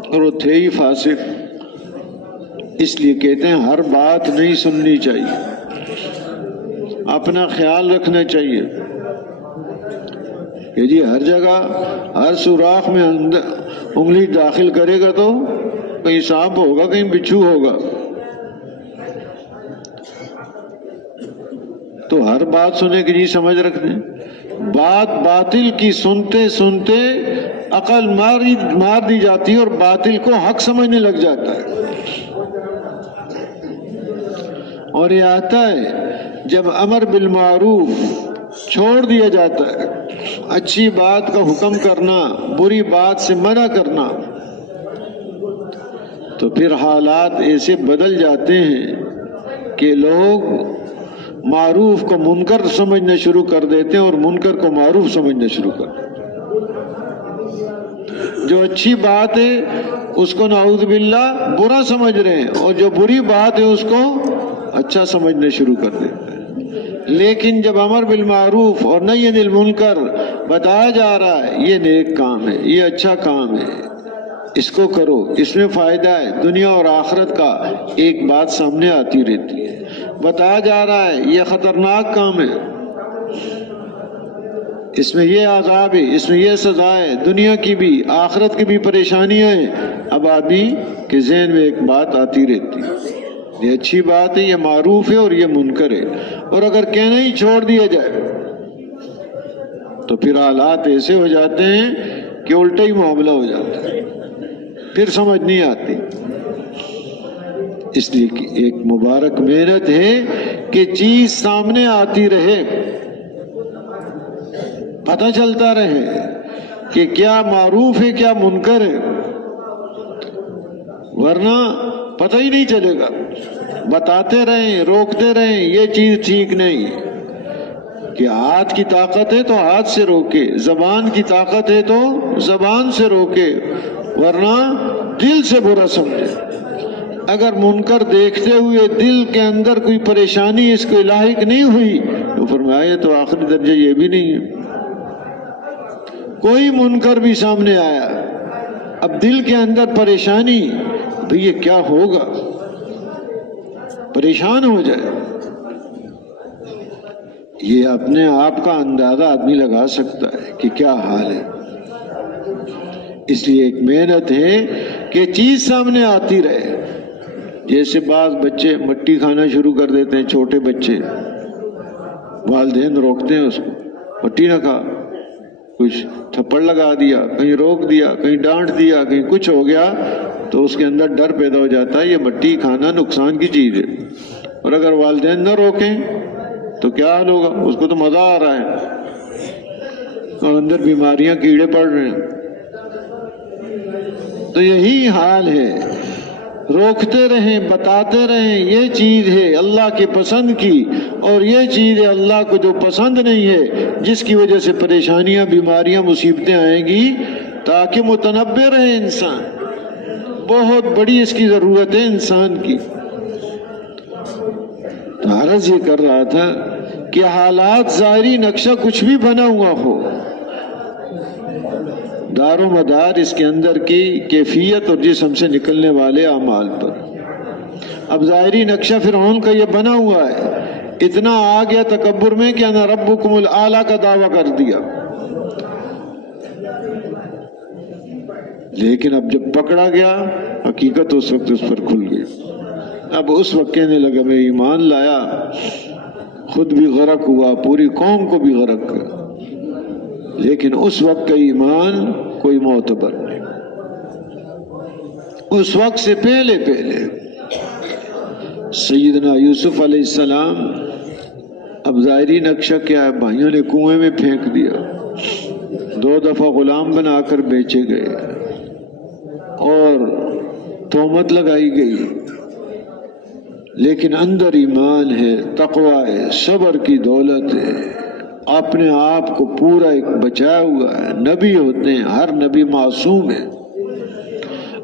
اور وہ تھے ہی فاسق۔ اس لیے کہتے ہیں ہر بات نہیں سننی چاہیے، اپنا خیال رکھنا چاہیے کہ جی ہر جگہ ہر سوراخ میں انگلی داخل کرے گا تو کہیں سانپ ہوگا، کہیں بچھو ہوگا۔ تو ہر بات سنے کی جی سمجھ رکھنے، بات باطل کی سنتے سنتے عقل مار دی جاتی ہے اور باطل کو حق سمجھنے لگ جاتا ہے۔ اور یہ آتا ہے جب امر بالمعروف چھوڑ دیا جاتا ہے، اچھی بات کا حکم کرنا، بری بات سے منع کرنا، تو پھر حالات ایسے بدل جاتے ہیں کہ لوگ معروف کو منکر سمجھنا شروع کر دیتے ہیں اور منکر کو معروف سمجھنا شروع کر دیتے ہیں۔ جو اچھی بات ہے اس کو نعوذ باللہ برا سمجھ رہے ہیں، اور جو بری بات ہے اس کو اچھا سمجھنا شروع کر دیتے ہیں۔ لیکن جب امر بالمعروف اور نہی عن المنکر بتایا جا رہا ہے یہ نیک کام ہے، یہ اچھا کام ہے، اس کو کرو، اس میں فائدہ ہے دنیا اور آخرت کا، ایک بات سامنے آتی رہتی ہے، بتایا جا رہا ہے یہ خطرناک کام ہے، اس میں یہ عذاب ہے، اس میں یہ سزا ہے، دنیا کی بھی آخرت کی بھی پریشانیاں ہیں۔ اب آدمی کے ذہن میں ایک بات آتی رہتی ہے، یہ اچھی بات ہے، یہ معروف ہے اور یہ منکر ہے، اور اگر کہنا ہی چھوڑ دیا جائے تو پھر حالات ایسے ہو جاتے ہیں کہ الٹا ہی معاملہ ہو جاتا ہے، پھر سمجھ نہیں آتی۔ اس لیے کہ ایک مبارک محنت ہے کہ چیز سامنے آتی رہے، پتہ چلتا رہے کہ کیا معروف ہے کیا منکر ہے، ورنہ پتہ ہی نہیں چلے گا۔ بتاتے رہیں، روکتے رہیں یہ چیز ٹھیک نہیں، کہ ہاتھ کی طاقت ہے تو ہاتھ سے روکے، زبان کی طاقت ہے تو زبان سے روکے، ورنہ دل سے برا سمجھے۔ اگر منکر دیکھتے ہوئے دل کے اندر کوئی پریشانی اس کو لاحق نہیں ہوئی تو فرمایا تو آخری درجہ یہ بھی نہیں ہے۔ کوئی منکر بھی سامنے آیا، اب دل کے اندر پریشانی، بھئی یہ کیا ہوگا، پریشان ہو جائے، یہ اپنے آپ کا اندازہ آدمی لگا سکتا ہے کہ کیا حال ہے۔ اس لیے ایک محنت ہے کہ چیز سامنے آتی رہے۔ جیسے بعض بچے مٹی کھانا شروع کر دیتے ہیں، چھوٹے بچے، والدین روکتے ہیں اس کو، مٹی نہ کھا، کچھ تھپڑ لگا دیا، کہیں روک دیا، کہیں ڈانٹ دیا، کہیں کچھ ہو گیا تو اس کے اندر ڈر پیدا ہو جاتا ہے یہ مٹی کھانا نقصان کی چیز ہے، اور اگر والدین نہ روکیں تو کیا حال ہوگا، اس کو تو مزہ آ رہا ہے اور اندر بیماریاں کیڑے پڑ رہے ہیں۔ تو یہی حال ہے، روکتے رہیں، بتاتے رہیں یہ چیز ہے اللہ کے پسند کی، اور یہ چیز ہے اللہ کو جو پسند نہیں ہے، جس کی وجہ سے پریشانیاں، بیماریاں، مصیبتیں آئیں گی، تاکہ متنبہ رہے انسان۔ بہت بڑی اس کی ضرورت ہے انسان کی۔ تو عرض یہ کر رہا تھا کہ حالات ظاہری نقشہ کچھ بھی بنا ہوا ہو، دار و مدار اس کے اندر کی کیفیت اور جسم سے نکلنے والے اعمال پر۔ اب ظاہری نقشہ فرعون کا یہ بنا ہوا ہے، اتنا آ گیا تکبر میں کہ انا ربکم الاعلی کا دعویٰ کر دیا، لیکن اب جب پکڑا گیا حقیقت اس وقت اس پر کھل گئی۔ اب اس وقت کہنے لگا میں ایمان لایا، خود بھی غرق ہوا، پوری قوم کو بھی غرق کر، لیکن اس وقت کا ایمان کوئی معتبر نہیں۔ اس وقت سے پہلے سیدنا یوسف علیہ السلام، اب ظاہری نقشہ کیا ہے، بھائیوں نے کنویں میں پھینک دیا، 2 دفعہ غلام بنا کر بیچے گئے اور تہمت لگائی گئی، لیکن اندر ایمان ہے، تقوی ہے، صبر کی دولت ہے، اپنے آپ کو پورا ایک بچایا ہوا ہے۔ نبی ہوتے ہیں، ہر نبی معصوم ہے،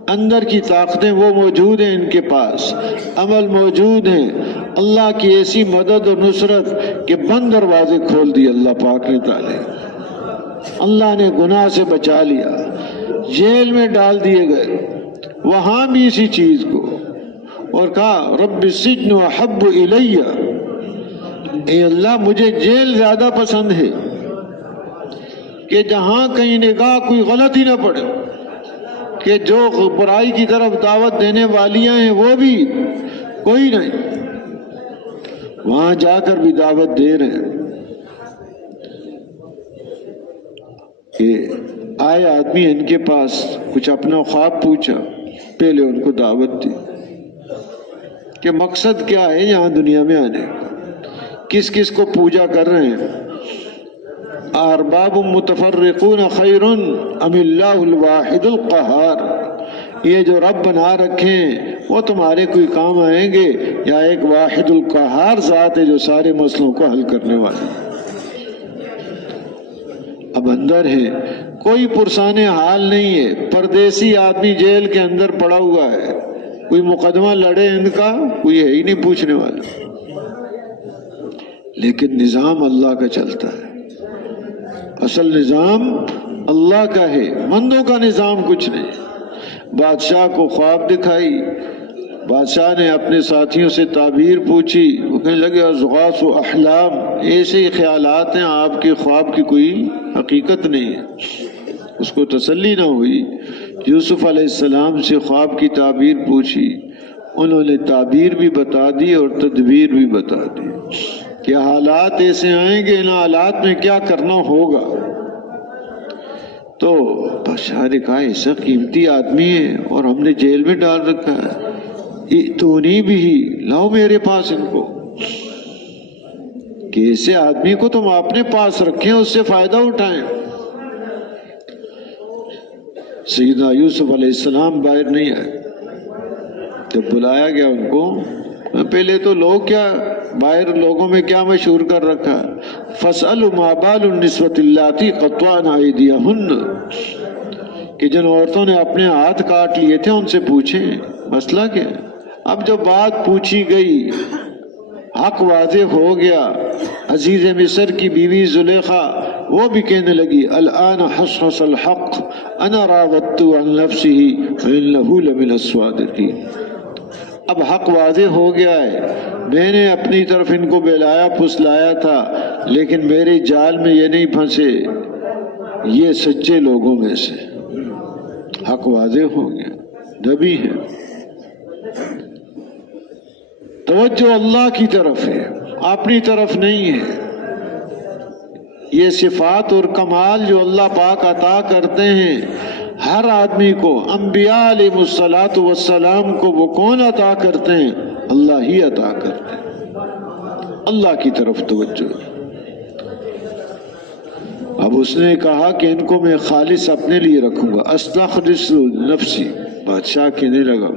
اندر کی طاقتیں وہ موجود ہیں، ان کے پاس عمل موجود ہیں، اللہ کی ایسی مدد اور نصرت کہ بند دروازے کھول دیے اللہ پاک نے تعالی، اللہ نے گناہ سے بچا لیا، جیل میں ڈال دیے گئے، وہاں بھی اسی چیز کو، اور کہا رب السجن احب الی، اے اللہ مجھے جیل زیادہ پسند ہے، کہ جہاں کہیں نگاہ کوئی غلطی نہ پڑے، کہ جو برائی کی طرف دعوت دینے والیاں ہیں وہ بھی کوئی نہیں، وہاں جا کر بھی دعوت دے رہے ہیں۔ کہ آئے آدمی ان کے پاس کچھ اپنا خواب پوچھا، پہلے ان کو دعوت دی کہ مقصد کیا ہے یہاں دنیا میں آنے کا، کس کس کو پوجا کر رہے ہیں، ارباب متفرقون خیر ام اللہ الواحد القہار، یہ جو رب بنا رکھے ہیں وہ تمہارے کوئی کام آئیں گے یا ایک واحد القہار ذات ہے جو سارے مسئلوں کو حل کرنے والی۔ اب اندر ہے، کوئی پرسان حال نہیں ہے، پردیسی آدمی جیل کے اندر پڑا ہوا ہے، کوئی مقدمہ لڑے ان کا کوئی ہے ہی نہیں پوچھنے والا، لیکن نظام اللہ کا چلتا ہے، اصل نظام اللہ کا ہے، بندوں کا نظام کچھ نہیں۔ بادشاہ کو خواب دکھائی، بادشاہ نے اپنے ساتھیوں سے تعبیر پوچھی، وہ کہنے لگے اضغاث و احلام، ایسے ہی خیالات ہیں، آپ کے خواب کی کوئی حقیقت نہیں ہے۔ اس کو تسلی نہ ہوئی، یوسف علیہ السلام سے خواب کی تعبیر پوچھی، انہوں نے تعبیر بھی بتا دی اور تدبیر بھی بتا دی کہ حالات ایسے آئیں گے، ان حالات میں کیا کرنا ہوگا۔ تو بادشاہ نے کہا ایسا قیمتی آدمی ہے اور ہم نے جیل میں ڈال رکھا ہے، ائتونی بھی، لاؤ میرے پاس ان کو، کہ ایسے آدمی کو تم اپنے پاس رکھیں، اس سے فائدہ اٹھائیں۔ سیدنا یوسف علیہ السلام باہر نہیں آئے، جب بلایا گیا ان کو، پہلے تو لوگ کیا باہر لوگوں میں کیا مشہور کر رکھا، فَاسْأَلُوا مَا بَالُ النِّسْوَةِ اللَّاتِي قَطَّعْنَ أَيْدِيَهُنَّ، کہ جن عورتوں نے اپنے ہاتھ کاٹ لیے تھے ان سے پوچھیں مسئلہ کیا ہے۔ اب جب بات پوچھی گئی، حق واضح ہو گیا، عزیز مصر کی بیوی زلیخا وہ بھی کہنے لگی الآن حصحص الحق انا راودت عن نفسه فإنه لمن الصادقین، اب حق واضح ہو گیا ہے، میں نے اپنی طرف ان کو بہلایا پھسلایا تھا، لیکن میرے جال میں یہ نہیں پھنسے، یہ سچے لوگوں میں سے، حق واضح ہو گیا، نبی ہے۔ توجہ اللہ کی طرف ہے، اپنی طرف نہیں ہے۔ یہ صفات اور کمال جو اللہ پاک عطا کرتے ہیں ہر آدمی کو، انبیاء علیہ الصلاۃ والسلام کو وہ کون عطا کرتے ہیں؟ اللہ ہی عطا کرتے ہیں۔ اللہ کی طرف توجہ۔ اب اس نے کہا کہ ان کو میں خالص اپنے لیے رکھوں گا، استخلص نفسی، بادشاہ کہنے لگا۔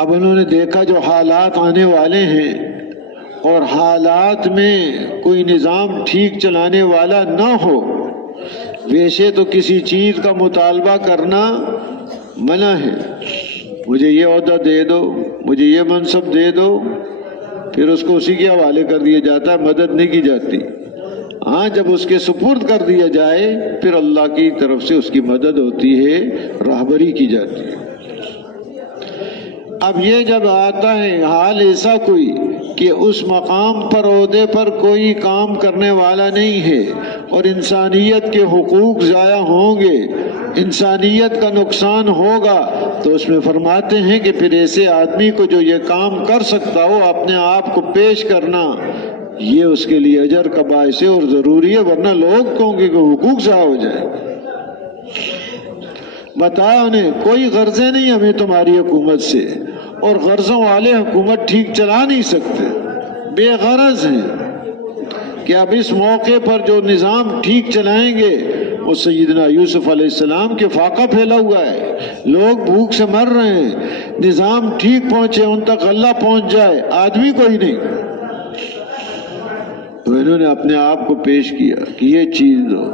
اب انہوں نے دیکھا جو حالات آنے والے ہیں اور حالات میں کوئی نظام ٹھیک چلانے والا نہ ہو، ویسے تو کسی چیز کا مطالبہ کرنا منع ہے، مجھے یہ عہدہ دے دو، مجھے یہ منصب دے دو، پھر اس کو اسی کے حوالے کر دیا جاتا ہے، مدد نہیں کی جاتی۔ ہاں جب اس کے سپرد کر دیا جائے پھر اللہ کی طرف سے اس کی مدد ہوتی ہے، راہبری کی جاتی ہے۔ اب یہ جب آتا ہے حال ایسا کوئی کہ اس مقام پر عہدے پر کوئی کام کرنے والا نہیں ہے اور انسانیت کے حقوق ضائع ہوں گے، انسانیت کا نقصان ہوگا، تو اس میں فرماتے ہیں کہ پھر ایسے آدمی کو جو یہ کام کر سکتا ہو اپنے آپ کو پیش کرنا، یہ اس کے لیے اجر کا باعث ہے اور ضروری ہے، ورنہ لوگ کہیں گے کہ حقوق ضائع ہو جائے۔ بتایا انہیں کوئی غرضیں نہیں ہمیں تمہاری حکومت سے، اور غرضوں والے حکومت ٹھیک چلا نہیں سکتے، بے غرض ہیں کہ اب اس موقع پر جو نظام ٹھیک چلائیں گے وہ سیدنا یوسف علیہ السلام کے فاقہ پھیلا ہوا ہے، لوگ بھوک سے مر رہے ہیں، نظام ٹھیک پہنچے، ان تک اللہ پہنچ جائے، آدمی کوئی نہیں۔ تو انہوں نے اپنے آپ کو پیش کیا کہ یہ چیز دو،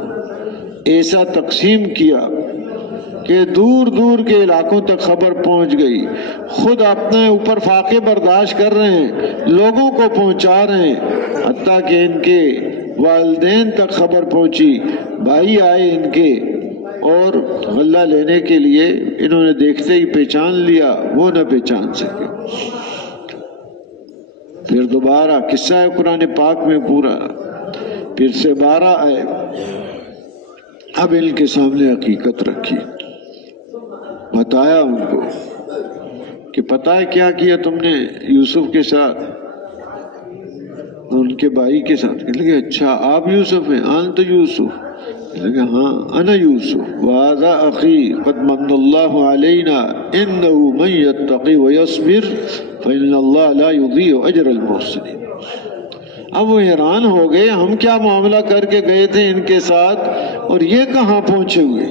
ایسا تقسیم کیا کہ دور دور کے علاقوں تک خبر پہنچ گئی، خود اپنے اوپر فاقے برداشت کر رہے ہیں، لوگوں کو پہنچا رہے ہیں، حتیٰ کہ ان کے والدین تک خبر پہنچی، بھائی آئے ان کے اور غلہ لینے کے لیے، انہوں نے دیکھتے ہی پہچان لیا، وہ نہ پہچان سکے۔ پھر دوبارہ قصہ ہے قرآن پاک میں پورا، پھر سے 12 آئے، اب ان کے سامنے حقیقت رکھی، بتایا ان کو کہ پتہ ہے کیا کیا تم نے یوسف کے ساتھ، ان کے بھائی کے ساتھ؟ کہنے لگے اچھا آپ یوسف ہیں؟ انت یوسف؟ کہنے لگے ہاں انا یوسف وہذا اخی قد من اللہ علینا انہ من یتقی ویصبر فإن اللہ لا یضیع اجر المحسنین۔ اب وہ حیران ہو گئے، ہم کیا معاملہ کر کے گئے تھے ان کے ساتھ اور یہ کہاں پہنچے ہوئے،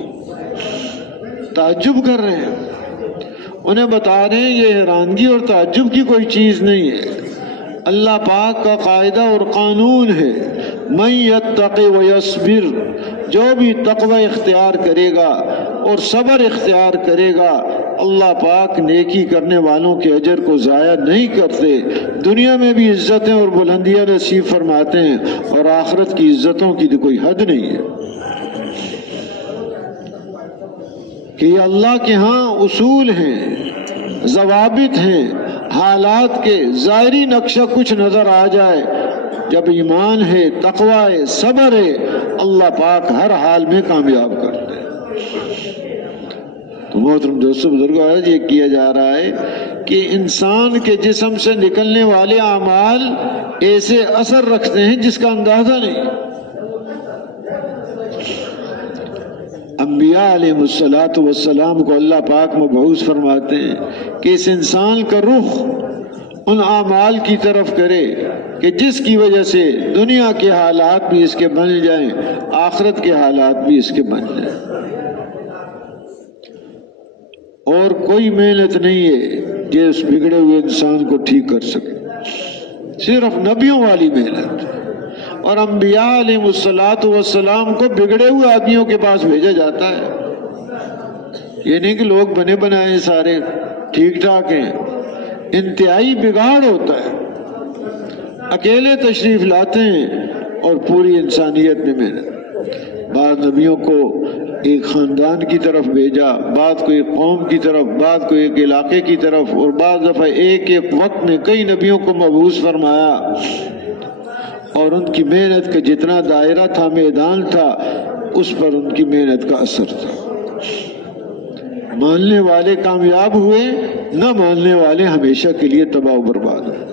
تعجب کر رہے ہیں، انہیں بتا رہے ہیں یہ حیرانگی اور تعجب کی کوئی چیز نہیں ہے، اللہ پاک کا قاعدہ اور قانون ہے، من یتقی ویصبر، جو بھی تقوی اختیار کرے گا اور صبر اختیار کرے گا، اللہ پاک نیکی کرنے والوں کے اجر کو ضائع نہیں کرتے، دنیا میں بھی عزتیں اور بلندیاں نصیب فرماتے ہیں اور آخرت کی عزتوں کی تو کوئی حد نہیں ہے۔ کہ یہ اللہ کے ہاں اصول ہیں، ضوابط ہیں، حالات کے ظاہری نقشہ کچھ نظر آ جائے، جب ایمان ہے، تقوی ہے، صبر ہے، اللہ پاک ہر حال میں کامیاب کرتے ہیں۔ تو محترم دوستو بزرگوں، یہ کیا جا رہا ہے کہ انسان کے جسم سے نکلنے والے اعمال ایسے اثر رکھتے ہیں جس کا اندازہ نہیں۔ انبیاء علیہ السلام کو اللہ پاک مبعوث فرماتے ہیں کہ اس انسان کا رخ ان اعمال کی طرف کرے کہ جس کی وجہ سے دنیا کے حالات بھی اس کے بن جائیں، آخرت کے حالات بھی اس کے بن جائیں۔ اور کوئی محنت نہیں ہے جو اس بگڑے ہوئے انسان کو ٹھیک کر سکے، صرف نبیوں والی محنت۔ اور انبیاء علیہ السلام کو بگڑے ہوئے آدمیوں کے پاس بھیجا جاتا ہے، یہ نہیں کہ لوگ بنے بنائے سارے ٹھیک ٹھاک ہیں، انتہائی بگاڑ ہوتا ہے، اکیلے تشریف لاتے ہیں اور پوری انسانیت میں محنت۔ بعض نبیوں کو ایک خاندان کی طرف بھیجا، بعض کو ایک قوم کی طرف، بعض کو ایک علاقے کی طرف، اور بعض دفعہ ایک وقت میں کئی نبیوں کو مبعوث فرمایا، اور ان کی محنت کا جتنا دائرہ تھا، میدان تھا، اس پر ان کی محنت کا اثر تھا۔ ماننے والے کامیاب ہوئے، نہ ماننے والے ہمیشہ کے لیے تباہ و برباد ہوئے۔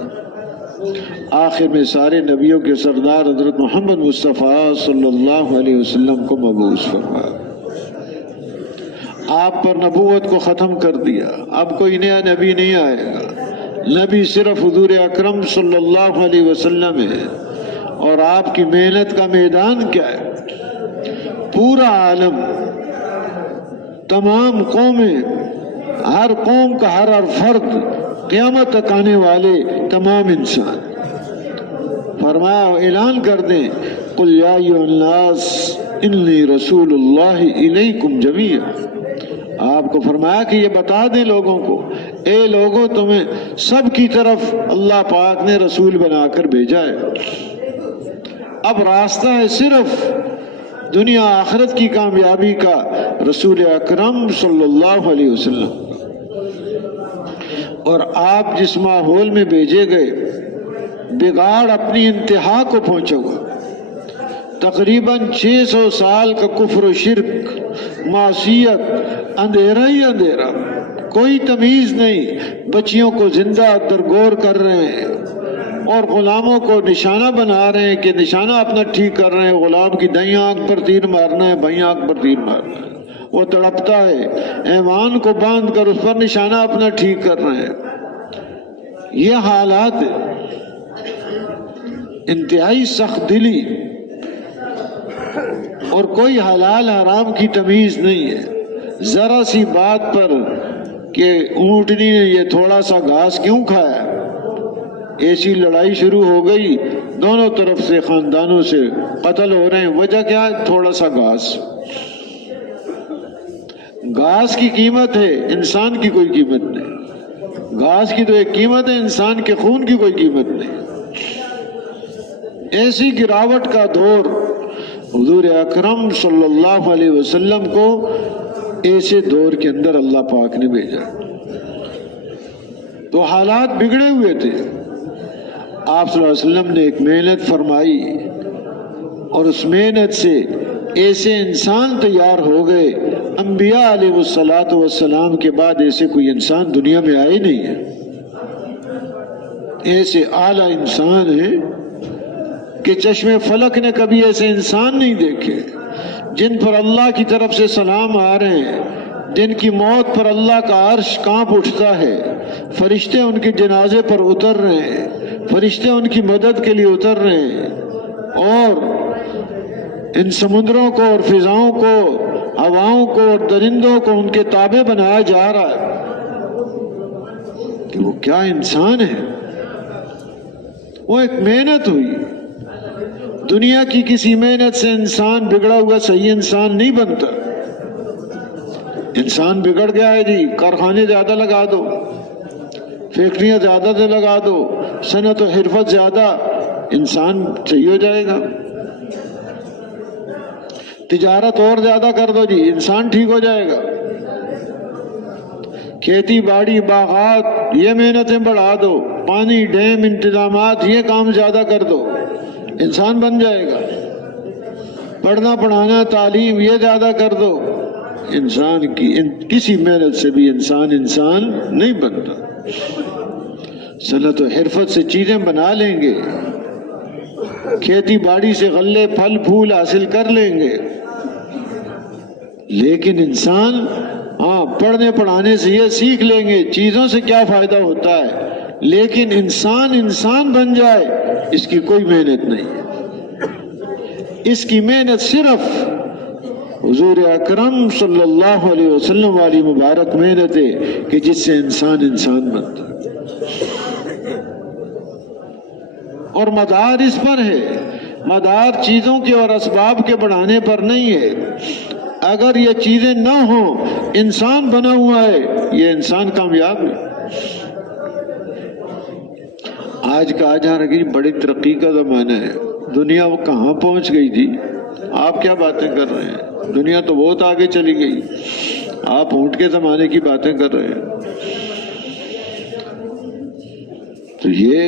آخر میں سارے نبیوں کے سردار حضرت محمد مصطفیٰ صلی اللہ علیہ وسلم کو مبعوث فرمایا، آپ پر نبوت کو ختم کر دیا، اب کوئی نیا نبی نہیں آئے گا، نبی صرف حضور اکرم صلی اللہ علیہ وسلم ہے۔ اور آپ کی محنت کا میدان کیا ہے؟ پورا عالم، تمام قومیں، ہر قوم کا ہر فرد، قیامت تک آنے والے تمام انسان۔ فرمایا اعلان کر دیں، قل یا ایھا الناس انی رسول اللہ الیکم جمیعا۔ آپ کو فرمایا کہ یہ بتا دیں لوگوں کو، اے لوگوں تمہیں سب کی طرف اللہ پاک نے رسول بنا کر بھیجا ہے۔ اب راستہ ہے صرف دنیا آخرت کی کامیابی کا رسول اکرم صلی اللہ علیہ وسلم۔ اور آپ جس ماحول میں بھیجے گئے، بگاڑ اپنی انتہا کو پہنچا ہوا، تقریباً 600 سال کا کفر و شرک، معصیت، اندھیرا ہی اندھیرا، کوئی تمیز نہیں، بچیوں کو زندہ درگور کر رہے ہیں اور غلاموں کو نشانہ بنا رہے ہیں کہ نشانہ اپنا ٹھیک کر رہے ہیں، غلام کی دائیں آنکھ پر تیر مارنا ہے، بائیں آنکھ پر تیر مارنا ہے، وہ تڑپتا ہے، ایوان کو باندھ کر اس پر نشانہ اپنا ٹھیک کر رہے ہیں۔ یہ حالات انتہائی سخت دلی، اور کوئی حلال حرام کی تمیز نہیں ہے۔ ذرا سی بات پر کہ اونٹنی نے یہ تھوڑا سا گھاس کیوں کھایا، ایسی لڑائی شروع ہو گئی، دونوں طرف سے خاندانوں سے قتل ہو رہے ہیں۔ وجہ کیا ہے؟ تھوڑا سا گھاس۔ گھاس کی قیمت ہے، انسان کی کوئی قیمت نہیں۔ گھاس کی تو ایک قیمت ہے، انسان کے خون کی کوئی قیمت نہیں۔ ایسی گراوٹ کا دور، حضور اکرم صلی اللہ علیہ وسلم کو ایسے دور کے اندر اللہ پاک نے بھیجا۔ تو حالات بگڑے ہوئے تھے، آپ صلی اللہ علیہ وسلم نے ایک محنت فرمائی، اور اس محنت سے ایسے انسان تیار ہو گئے، انبیاء علیہ السلام کے بعد ایسے کوئی انسان دنیا میں آئے نہیں ہے۔ ایسے اعلیٰ انسان ہیں کہ چشم فلک نے کبھی ایسے انسان نہیں دیکھے، جن پر اللہ کی طرف سے سلام آ رہے ہیں، جن کی موت پر اللہ کا عرش کانپ اٹھتا ہے، فرشتے ان کے جنازے پر اتر رہے ہیں، فرشتے ان کی مدد کے لیے اتر رہے ہیں، اور ان سمندروں کو اور فضاؤں کو، ہواؤں کو اور درندوں کو ان کے تابع بنایا جا رہا ہے کہ وہ کیا انسان ہے۔ وہ ایک محنت ہوئی، دنیا کی کسی محنت سے انسان بگڑا ہوا صحیح انسان نہیں بنتا۔ انسان بگڑ گیا ہے جی، کارخانے زیادہ لگا دو، فیکٹریاں زیادہ سے لگا دو، صنعت و حرفت زیادہ، انسان صحیح ہو جائے گا۔ تجارت اور زیادہ کر دو جی، انسان ٹھیک ہو جائے گا۔ کھیتی باڑی باغات یہ محنتیں بڑھا دو، پانی ڈیم انتظامات یہ کام زیادہ کر دو، انسان بن جائے گا۔ پڑھنا پڑھانا تعلیم یہ زیادہ کر دو، انسان کی کسی محنت سے بھی انسان نہیں بنتا۔ صنعت و حرفت سے چیزیں بنا لیں گے، کھیتی باڑی سے غلے پھل پھول حاصل کر لیں گے، لیکن انسان پڑھنے پڑھانے سے یہ سیکھ لیں گے چیزوں سے کیا فائدہ ہوتا ہے، لیکن انسان بن جائے اس کی کوئی محنت نہیں۔ اس کی محنت صرف حضور اکرم صلی اللہ علیہ وسلم والی مبارک محنت ہے کہ جس سے انسان بنتا ہے، اور مدار اس پر ہے، مدار چیزوں کے اور اسباب کے بڑھانے پر نہیں ہے۔ اگر یہ چیزیں نہ ہوں، انسان بنا ہوا ہے، یہ انسان کامیاب ہے۔ آج کہا جا رہا ہے کہ بڑی ترقی کا زمانہ ہے، دنیا وہ کہاں پہنچ گئی تھی؟ آپ کیا باتیں کر رہے ہیں؟ دنیا تو بہت آگے چلی گئی، آپ اونٹ کے زمانے کی باتیں کر رہے ہیں۔ تو یہ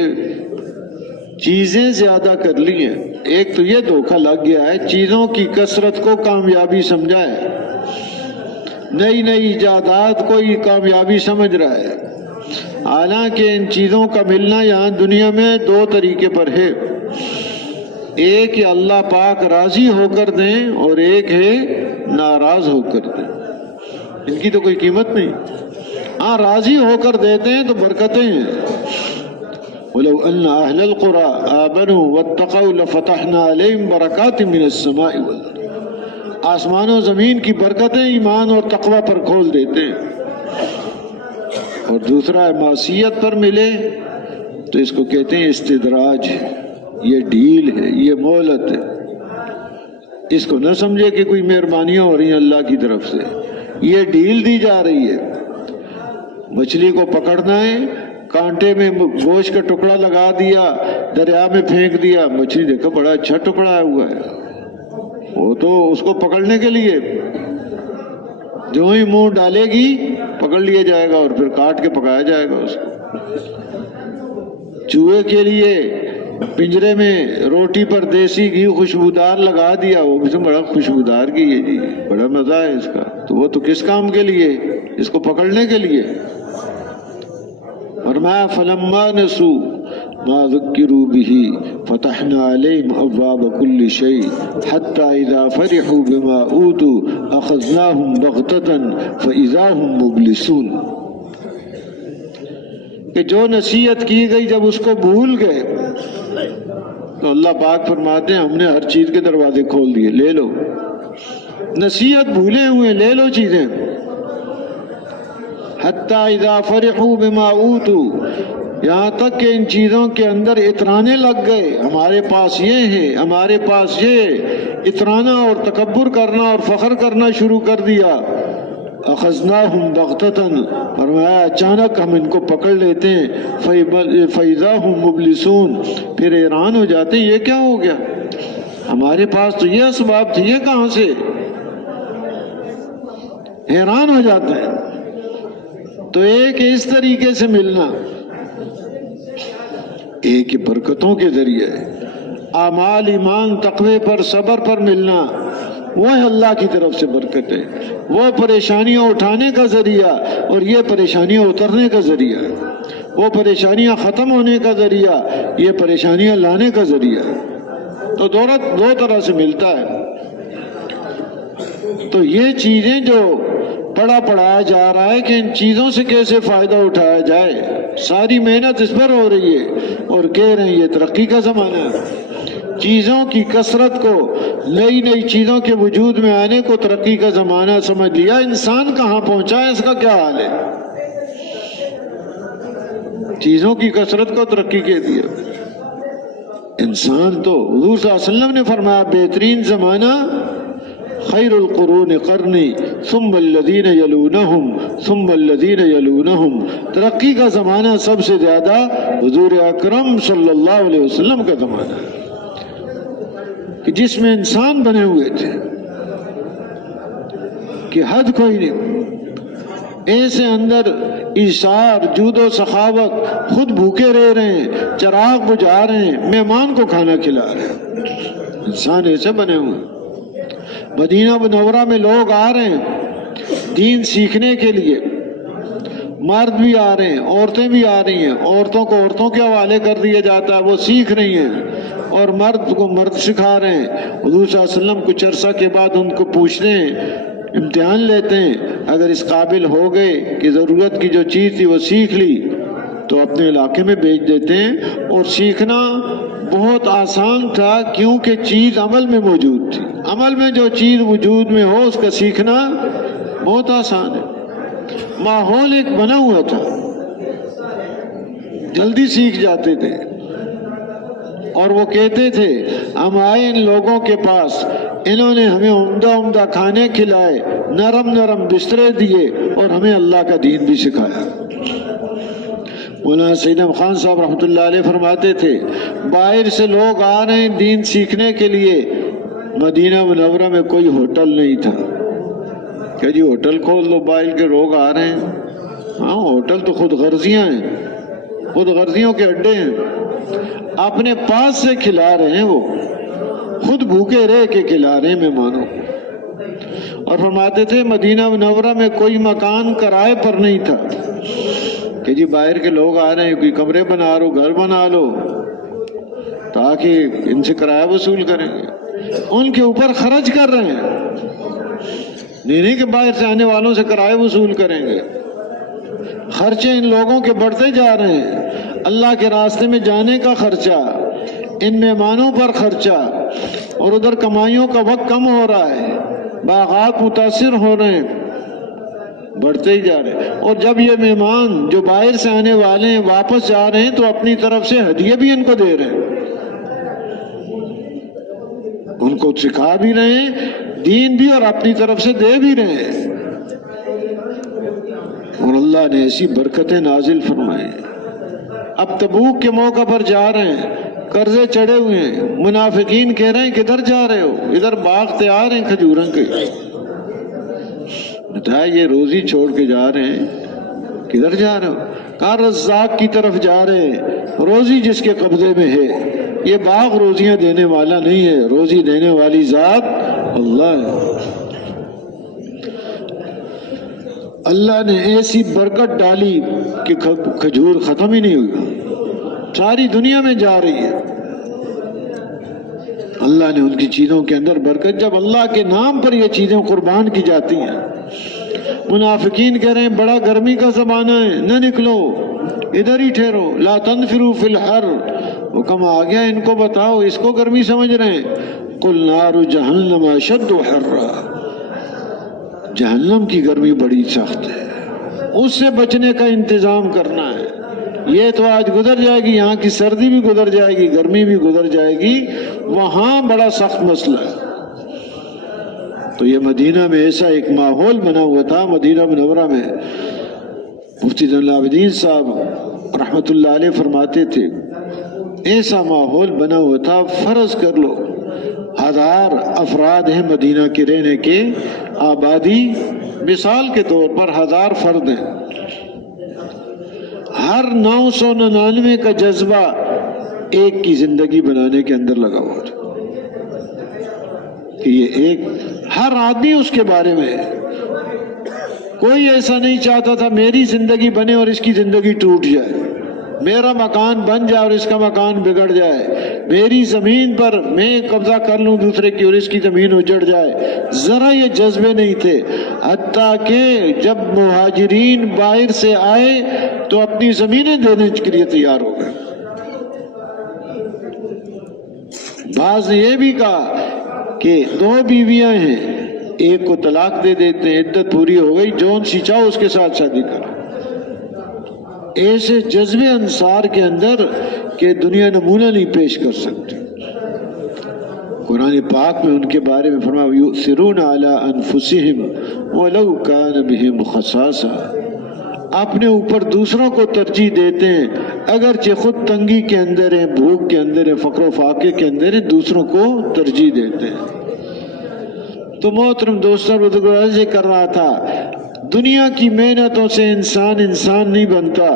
چیزیں زیادہ کر لی ہیں، ایک تو یہ دھوکہ لگ گیا ہے، چیزوں کی کثرت کو کامیابی سمجھا ہے، نئی ایجادات کو ہی کامیابی سمجھ رہا ہے، حالانکہ ان چیزوں کا ملنا یہاں دنیا میں دو طریقے پر ہے، ایک ہے اللہ پاک راضی ہو کر دیں اور ایک ہے ناراض ہو کر دیں، ان کی تو کوئی قیمت نہیں۔ راضی ہو کر دیتے ہیں تو برکتیں ہیں، وَلَوْ أَنَّ أَهْلَ الْقُرَىٰ آمَنُوا وَاتَّقَوْا لَفَتَحْنَا عَلَيْهِمْ بَرَكَاتٍ مِّنَ السَّمَاءِ وَالْأَرْضِ، آسمان و زمین کی برکتیں ایمان اور تقوی پر کھول دیتے ہیں۔ اور دوسرا معصیت پر ملے تو اس کو کہتے ہیں استدراج، یہ ڈھیل ہے، یہ مہلت ہے۔ اس کو نہ سمجھے کہ کوئی مہربانیاں ہو رہی ہیں اللہ کی طرف سے، یہ ڈھیل دی جا رہی ہے۔ مچھلی کو پکڑنا ہے، کانٹے میں گوشت کا ٹکڑا لگا دیا، دریا میں پھینک دیا، مچھلی دیکھو بڑا اچھا ٹکڑا ہوا ہے، وہ تو اس کو پکڑنے کے لیے جو ہی منہ ڈالے گی پکڑ لیا جائے گا اور پھر کاٹ کے پکایا جائے گا اس کو۔ چوہے کے لیے پنجرے میں روٹی پر دیسی گھی خوشبودار لگا دیا، وہ بھی تو بڑا خوشبودار گھی ہے جی، بڑا مزہ ہے اس کا، تو وہ تو کس کام کے لیے؟ اس کو پکڑنے کے لیے۔ فرمایا فلما نسوا ما ذکروا به فتحنا علیہم ابواب کل شیء حتی اذا فرحوا بما اوتوا اخذناهم بغتة فاذا هم مبلسون، کہ جو نصیحت کی گئی جب اس کو بھول گئے تو اللہ پاک فرماتے ہیں ہم نے ہر چیز کے دروازے کھول دیے، لے لو، نصیحت بھولے ہوئے لے لو چیزیں۔ حتی اذا فرحوا بما اوتوا، یہاں تک کہ ان چیزوں کے اندر اترانے لگ گئے، ہمارے پاس یہ ہے، ہمارے پاس یہ، اترانا اور تکبر کرنا اور فخر کرنا شروع کر دیا۔ اخذناہم بغتتاً، فرمایا اچانک ہم ان کو پکڑ لیتے ہیں، فاذا ہم مبلسون، پھر حیران ہو جاتے ہیں یہ کیا ہو گیا، ہمارے پاس تو یہ اسباب تھے، یہ کہاں سے؟ حیران ہو جاتے ہیں۔ تو ایک اس طریقے سے ملنا، ایک برکتوں کے ذریعے، اعمال ایمان تقوی پر صبر پر ملنا، وہ ہے اللہ کی طرف سے برکت ہے، وہ پریشانیاں اٹھانے کا ذریعہ اور یہ پریشانیاں اترنے کا ذریعہ، وہ پریشانیاں ختم ہونے کا ذریعہ، یہ پریشانیاں لانے کا ذریعہ، تو دو طرح سے ملتا ہے۔ تو یہ چیزیں جو پڑھایا جا رہا ہے کہ ان چیزوں سے کیسے فائدہ اٹھایا جائے، ساری محنت اس پر ہو رہی ہے، اور کہہ رہے ہیں یہ ترقی کا زمانہ ہے، چیزوں کی کثرت کو، نئی چیزوں کے وجود میں آنے کو ترقی کا زمانہ سمجھ لیا۔ انسان کہاں پہنچا ہے، اس کا کیا حال ہے؟ چیزوں کی کثرت کو ترقی کہہ دیا۔ انسان تو حضور صلی اللہ علیہ وسلم نے فرمایا بہترین زمانہ خیر القرون قرنی ثم الذین یلونہم ثم الذین یلونہم، ترقی کا زمانہ سب سے زیادہ حضور اکرم صلی اللہ علیہ وسلم کا زمانہ کہ جس میں انسان بنے ہوئے تھے کہ حد کوئی نہیں، ایسے اندر ایثار، جود و سخاوت، خود بھوکے رہ رہے ہیں، چراغ بجھا رہے ہیں، مہمان کو کھانا کھلا رہے ہیں۔ انسان ایسے بنے ہوئے۔ مدینہ منورہ میں لوگ آ رہے ہیں دین سیکھنے کے لیے، مرد بھی آ رہے ہیں، عورتیں بھی آ رہی ہیں۔ عورتوں کو عورتوں کے حوالے کر دیا جاتا ہے، وہ سیکھ رہی ہیں، اور مرد کو مرد سکھا رہے ہیں۔ حضور صلی اللہ علیہ وسلم کچھ عرصہ کے بعد ان کو پوچھتے ہیں، امتحان لیتے ہیں، اگر اس قابل ہو گئے کہ ضرورت کی جو چیز تھی وہ سیکھ لی تو اپنے علاقے میں بھیج دیتے ہیں۔ اور سیکھنا بہت آسان تھا کیونکہ چیز عمل میں موجود تھی۔ عمل میں جو چیز وجود میں ہو اس کا سیکھنا بہت آسان ہے۔ ماحول ایک بنا ہوا تھا، جلدی سیکھ جاتے تھے۔ اور وہ کہتے تھے ہم آئے ان لوگوں کے پاس، انہوں نے ہمیں عمدہ عمدہ کھانے کھلائے، نرم نرم بسترے دیے، اور ہمیں اللہ کا دین بھی سکھایا۔ مولانا سید احمد خان صاحب رحمۃ اللہ علیہ فرماتے تھے باہر سے لوگ آ رہے ہیں دین سیکھنے کے لیے، مدینہ منورہ میں کوئی ہوٹل نہیں تھا کہ جی ہوٹل کھول دو، باہر کے لوگ آ رہے ہیں۔ ہاں ہوٹل تو خود غرضیاں ہیں، خود غرضیوں کے اڈے ہیں، اپنے پاس سے کھلا رہے ہیں، وہ خود بھوکے رہ کے کھلا رہے ہیں مہمانوں۔ اور فرماتے تھے مدینہ منورہ میں کوئی مکان کرائے پر نہیں تھا کہ جی باہر کے لوگ آ رہے ہیں، کوئی کمرے بنا لو، گھر بنا لو تاکہ ان سے کرایہ وصول کریں گے۔ ان کے اوپر خرچ کر رہے ہیں، نہیں کہ باہر سے آنے والوں سے کرایہ وصول کریں گے۔ خرچے ان لوگوں کے بڑھتے جا رہے ہیں، اللہ کے راستے میں جانے کا خرچہ، ان مہمانوں پر خرچہ، اور ادھر کمائیوں کا وقت کم ہو رہا ہے، باغات متاثر ہو رہے ہیں، بڑھتے ہی جا رہے ہیں۔ اور جب یہ مہمان جو باہر سے آنے والے ہیں واپس جا رہے ہیں تو اپنی طرف سے ہدیے بھی ان کو دے رہے ہیں، ان کو سکھا بھی رہے ہیں دین بھی اور اپنی طرف سے دے بھی رہے ہیں۔ اور اللہ نے ایسی برکتیں نازل فرمائے۔ اب تبوک کے موقع پر جا رہے ہیں، قرضے چڑھے ہوئے ہیں، منافقین کہہ رہے ہیں کدھر جا رہے ہو؟ ادھر باغ تیار ہیں کھجوروں کے، بتایا یہ روزی چھوڑ کے جا رہے ہیں، کدھر جا رہے ہو؟ کہا رزاق کی طرف جا رہے ہیں، روزی جس کے قبضے میں ہے۔ یہ باغ روزیاں دینے والا نہیں ہے، روزی دینے والی ذات اللہ ہے۔ اللہ نے ایسی برکت ڈالی کہ کھجور ختم ہی نہیں ہوئی، ساری دنیا میں جا رہی ہے۔ اللہ نے ان کی چیزوں کے اندر برکت، جب اللہ کے نام پر یہ چیزیں قربان کی جاتی ہیں۔ منافقین کہہ رہے ہیں بڑا گرمی کا زمانہ ہے، نہ نکلو، ادھر ہی ٹھہرو، لا تنفروا فی الحر، حکم آ گیا ان کو بتاؤ، اس کو گرمی سمجھ رہے ہیں؟ قل نار جہنم اشد حرا، جہنم کی گرمی بڑی سخت ہے، اس سے بچنے کا انتظام کرنا ہے۔ یہ تو آج گزر جائے گی، یہاں کی سردی بھی گزر جائے گی، گرمی بھی گزر جائے گی، وہاں بڑا سخت مسئلہ ہے۔ تو یہ مدینہ میں ایسا ایک ماحول بنا ہوا تھا، مدینہ منورہ میں مفتی زین العابدین صاحب رحمۃ اللہ علیہ فرماتے تھے ایسا ماحول بنا ہوا تھا، فرض کر لو 1000 افراد ہیں مدینہ کے رہنے کے، آبادی مثال کے طور پر 1000 فرد ہیں، ہر 999 کا جذبہ ایک کی زندگی بنانے کے اندر لگا ہوا تھا کہ یہ ایک، ہر آدمی اس کے بارے میں ہے۔ کوئی ایسا نہیں چاہتا تھا میری زندگی بنے اور اس کی زندگی ٹوٹ جائے، میرا مکان بن جائے اور اس کا مکان بگڑ جائے، میری زمین پر میں قبضہ کر لوں دوسرے کی اور اس کی زمین اجڑ جائے، ذرا یہ جذبے نہیں تھے۔ حتیٰ کہ جب مہاجرین باہر سے آئے تو اپنی زمینیں دینے کے لیے تیار ہو گئے۔ بعض نے یہ بھی کہا کہ 2 بیویاں ہیں، ایک کو طلاق دے دیتے ہیں، عدت پوری ہو گئی، جون سی چاہو اس کے ساتھ شادی کرو۔ ایسے جذبے انصار کے اندر کہ دنیا نمونہ نہیں پیش کر سکتی۔ قرآن پاک میں ان کے بارے میں فرمایا یؤثرون علی انفسہم ولو کان بہم خصاصہ، اپنے اوپر دوسروں کو ترجیح دیتے ہیں اگرچہ خود تنگی کے اندر ہیں، بھوک کے اندر ہیں، فقر و فاقے کے اندر ہیں، دوسروں کو ترجیح دیتے ہیں۔ تو محترم دوستوں، ذکر کر رہا تھا دنیا کی محنتوں سے انسان نہیں بنتا.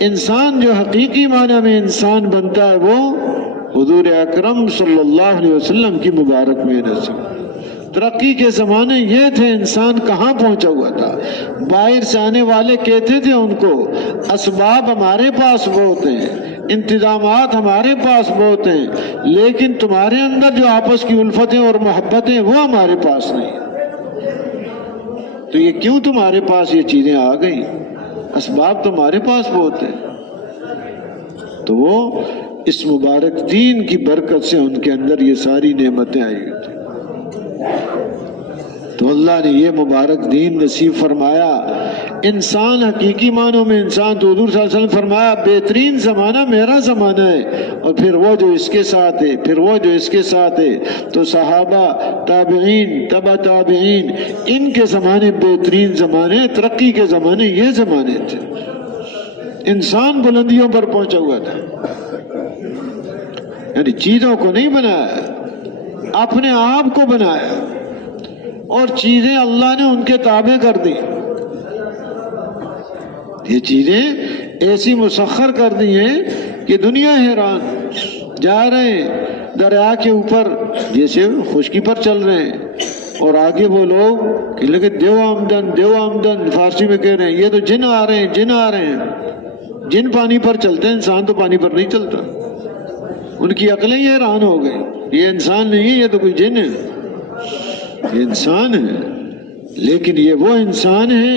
انسان جو حقیقی معنی میں انسان بنتا ہے وہ حضور اکرم صلی اللہ علیہ وسلم کی مبارک محنت سے. ترقی کے زمانے یہ تھے، انسان کہاں پہنچا ہوا تھا. باہر سے آنے والے کہتے تھے ان کو اسباب ہمارے پاس بہت ہیں، انتظامات ہمارے پاس بہت ہیں، لیکن تمہارے اندر جو آپس کی الفتیں اور محبتیں وہ ہمارے پاس نہیں. تو یہ کیوں تمہارے پاس یہ چیزیں آ گئیں؟ اسباب تمہارے پاس بہت ہیں. تو وہ اس مبارک دین کی برکت سے ان کے اندر یہ ساری نعمتیں آئی تھیں. تو اللہ نے یہ مبارک دین نصیب فرمایا. انسان حقیقی معنوں میں انسان تو حضور صلی اللہ علیہ وسلم فرمایا بہترین زمانہ میرا زمانہ ہے، اور پھر وہ جو اس کے ساتھ ہے، پھر وہ جو اس کے ساتھ ہے. تو صحابہ، تابعین، تبع تابعین، ان کے زمانے بہترین زمانے، ترقی کے زمانے یہ زمانے تھے. انسان بلندیوں پر پہنچا ہوا تھا، یعنی چیزوں کو نہیں بنایا، اپنے آپ کو بنایا، اور چیزیں اللہ نے ان کے تابع کر دی. یہ چیزیں ایسی مسخر کر دی ہیں کہ دنیا حیران. جا رہے ہیں دریا کے اوپر جیسے خشکی پر چل رہے ہیں، اور آگے وہ لوگ کہ لگے دیو آمدن دیو آمدن، فارسی میں کہہ رہے ہیں یہ تو جن آ رہے ہیں جن آ رہے ہیں. جن پانی پر چلتے ہیں، انسان تو پانی پر نہیں چلتا. ان کی عقلیں یہ حیران ہو گئی، یہ انسان نہیں ہے، یہ تو کوئی جن ہے. یہ انسان ہے، لیکن یہ وہ انسان ہے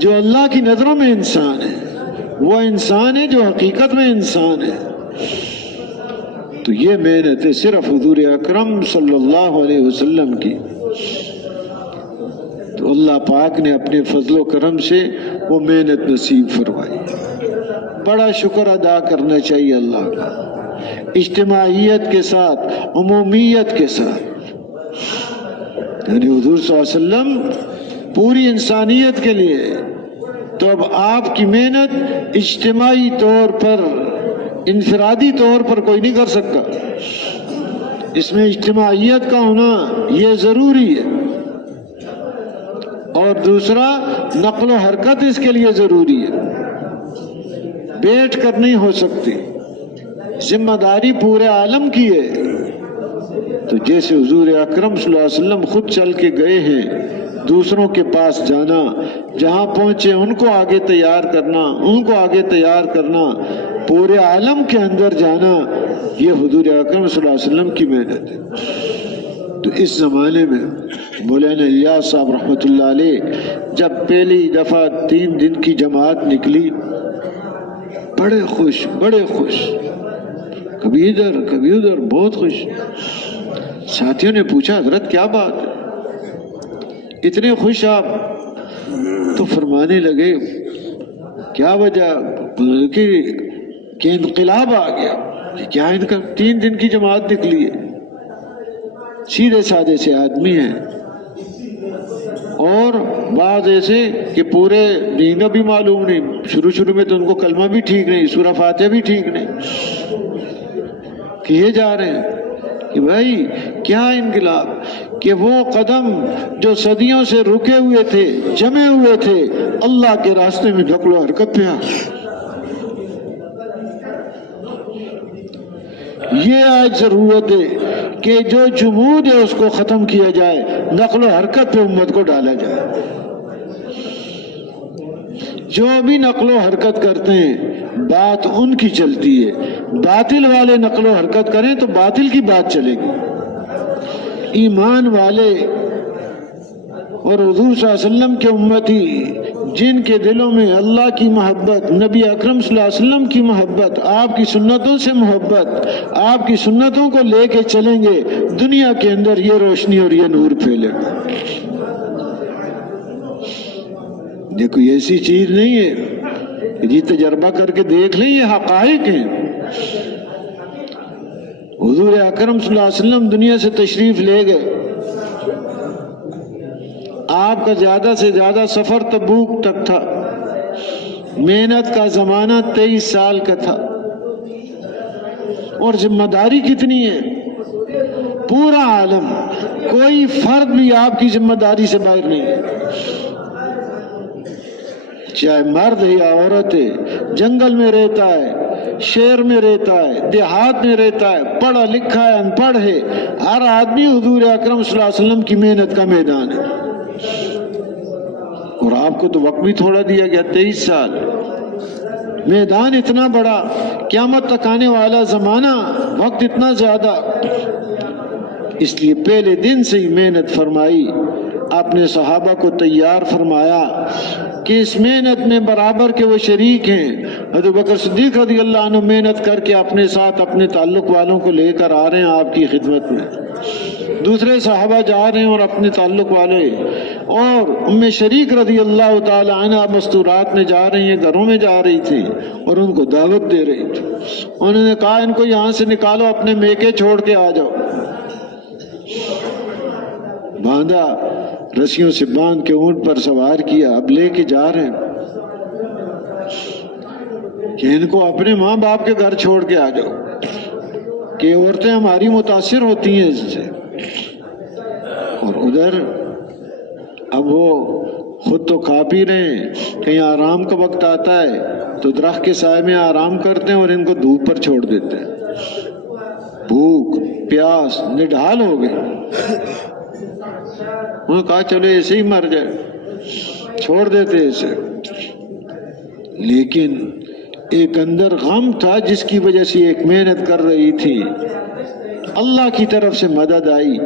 جو اللہ کی نظروں میں انسان ہے، وہ انسان ہے جو حقیقت میں انسان ہے. تو یہ محنت ہے صرف حضور اکرم صلی اللہ علیہ وسلم کی. تو اللہ پاک نے اپنے فضل و کرم سے وہ محنت نصیب فرمائی. بڑا شکر ادا کرنا چاہیے اللہ کا، اجتماعیت کے ساتھ، عمومیت کے ساتھ. یعنی حضور صلی اللہ علیہ وسلم پوری انسانیت کے لیے. تو اب آپ کی محنت اجتماعی طور پر، انفرادی طور پر کوئی نہیں کر سکتا. اس میں اجتماعیت کا ہونا یہ ضروری ہے، اور دوسرا نقل و حرکت اس کے لیے ضروری ہے. بیٹھ کر نہیں ہو سکتی، ذمہ داری پورے عالم کی ہے. تو جیسے حضور اکرم صلی اللہ علیہ وسلم خود چل کے گئے ہیں، دوسروں کے پاس جانا، جہاں پہنچے ان کو آگے تیار کرنا، ان کو آگے تیار کرنا، پورے عالم کے اندر جانا، یہ حضور اکرم صلی اللہ علیہ وسلم کی محنت ہے. تو اس زمانے میں مولانا الیاس صاحب رحمۃ اللہ علیہ جب پہلی دفعہ 3 دن کی جماعت نکلی، بڑے خوش، بڑے خوش، کبھی ادھر کبھی ادھر، بہت خوش. ساتھیوں نے پوچھا حضرت کیا بات ہے، اتنے خوش آپ؟ تو فرمانے لگے کیا وجہ کہ انقلاب آ گیا. کیا ان کا 3 دن کی جماعت نکلی ہے، سیدھے سادے سے آدمی ہیں، اور بعض ایسے کہ پورے دین کا بھی معلوم نہیں. شروع میں تو ان کو کلمہ بھی ٹھیک نہیں، سورہ فاتحہ بھی ٹھیک نہیں، کیے جا رہے ہیں کہ بھائی کیا انقلاب، کہ وہ قدم جو صدیوں سے رکے ہوئے تھے، جمے ہوئے تھے، اللہ کے راستے میں نقل و حرکت پہ آ. یہ آج ضرورت ہے کہ جو جمود ہے اس کو ختم کیا جائے، نقل و حرکت پہ امت کو ڈالا جائے. جو بھی نقل و حرکت کرتے ہیں بات ان کی چلتی ہے، باطل والے نقل و حرکت کریں تو باطل کی بات چلے گی. ایمان والے اور حضور صلی اللہ علیہ وسلم کے امتی جن کے دلوں میں اللہ کی محبت، نبی اکرم صلی اللہ علیہ وسلم کی محبت، آپ کی سنتوں سے محبت، آپ کی سنتوں کو لے کے چلیں گے، دنیا کے اندر یہ روشنی اور یہ نور پھیلے گا. یہ کوئی ایسی چیز نہیں ہے کہ جی تجربہ کر کے دیکھ لیں، یہ حقائق ہیں. حضور اکرم صلی اللہ علیہ وسلم دنیا سے تشریف لے گئے، آپ کا زیادہ سے زیادہ سفر تبوک تک تھا، محنت کا زمانہ 23 سال کا تھا، اور ذمہ داری کتنی ہے، پورا عالم، کوئی فرد بھی آپ کی ذمہ داری سے باہر نہیں ہے. چاہے مرد ہے یا عورت ہے، جنگل میں رہتا ہے، شہر میں رہتا ہے، دیہات میں رہتا ہے، پڑھا لکھا ہے، ان پڑھ ہے، ہر آدمی حضور اکرم صلی اللہ علیہ وسلم کی محنت کا میدان ہے۔ اور آپ کو تو وقت بھی تھوڑا دیا گیا، 23 سال، میدان اتنا بڑا، قیامت تک آنے والا زمانہ، وقت اتنا زیادہ، اس لیے پہلے دن سے ہی محنت فرمائی، آپ نے صحابہ کو تیار فرمایا کہ اس محنت میں برابر کے وہ شریک ہیں۔ حضرت بکر صدیق رضی اللہ عنہ محنت کر کے اپنے ساتھ اپنے تعلق والوں کو لے کر آ رہے ہیں آپ کی خدمت میں، دوسرے صحابہ جا رہے ہیں اور اپنے تعلق والے، اور ام شریک رضی اللہ تعالی عنہ مستورات میں جا رہی ہیں، گھروں میں جا رہی تھی اور ان کو دعوت دے رہی تھی۔ انہوں نے کہا ان کو یہاں سے نکالو، اپنے میکے چھوڑ کے آ جاؤ۔ باندھا، رسیوں سے باندھ کے اونٹ پر سوار کیا، اب لے کے جا رہے ہیں کہ ان کو اپنے ماں باپ کے گھر چھوڑ کے آ جاؤ، کہ عورتیں ہماری متاثر ہوتی ہیں اس سے۔ اور ادھر اب وہ خود تو کھا پی رہے ہیں، کہیں آرام کا وقت آتا ہے تو درخت کے سائے میں آرام کرتے ہیں اور ان کو دھوپ پر چھوڑ دیتے ہیں، بھوک پیاس نڈھال ہو گئے۔ انہوں نے کہا چلو ایسے ہی مر جائے، چھوڑ دیتے اسے، لیکن ایک اندر غم تھا جس کی وجہ سے ایک محنت کر رہی تھی۔ اللہ کی طرف سے مدد آئی،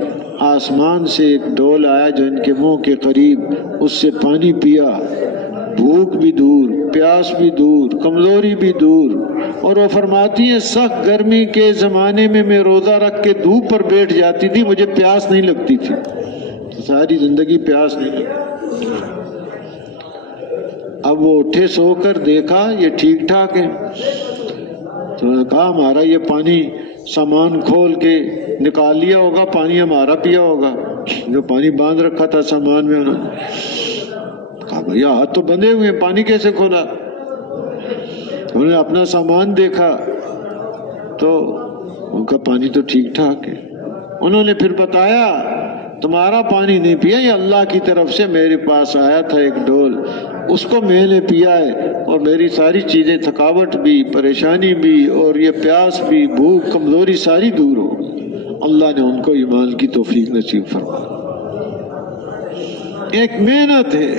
آسمان سے ایک ڈول آیا جو ان کے منہ کے قریب، اس سے پانی پیا، بھوک بھی دور، پیاس بھی دور، کمزوری بھی دور۔ اور وہ فرماتی ہیں سخت گرمی کے زمانے میں میں روزہ رکھ کے دھوپ پر بیٹھ جاتی تھی، مجھے پیاس نہیں لگتی تھی، ساری زندگی پیاس نہیں لگتی۔ اب وہ اٹھے سو کر دیکھا یہ ٹھیک ٹھاک ہے، تو انہوں نے کہا ہمارا یہ پانی سامان کھول کے نکال لیا ہوگا، پانی ہمارا پیا ہوگا، جو پانی باندھ رکھا تھا سامان میں۔ انہوں نے کہا بھیا ہاتھ تو بندھے ہوئے ہیں، پانی کیسے کھولا؟ انہوں نے اپنا سامان دیکھا تو ان کا پانی تو ٹھیک ٹھاک ہے۔ انہوں نے پھر بتایا تمہارا پانی نہیں پیا، یہ اللہ کی طرف سے میرے پاس آیا تھا ایک ڈول، اس کو میں نے پیا ہے، اور میری ساری چیزیں، تھکاوٹ بھی، پریشانی بھی، اور یہ پیاس بھی، بھوک کمزوری ساری دور ہو گئی۔ اللہ نے ان کو ایمان کی توفیق نصیب فرمائی۔ ایک محنت ہے،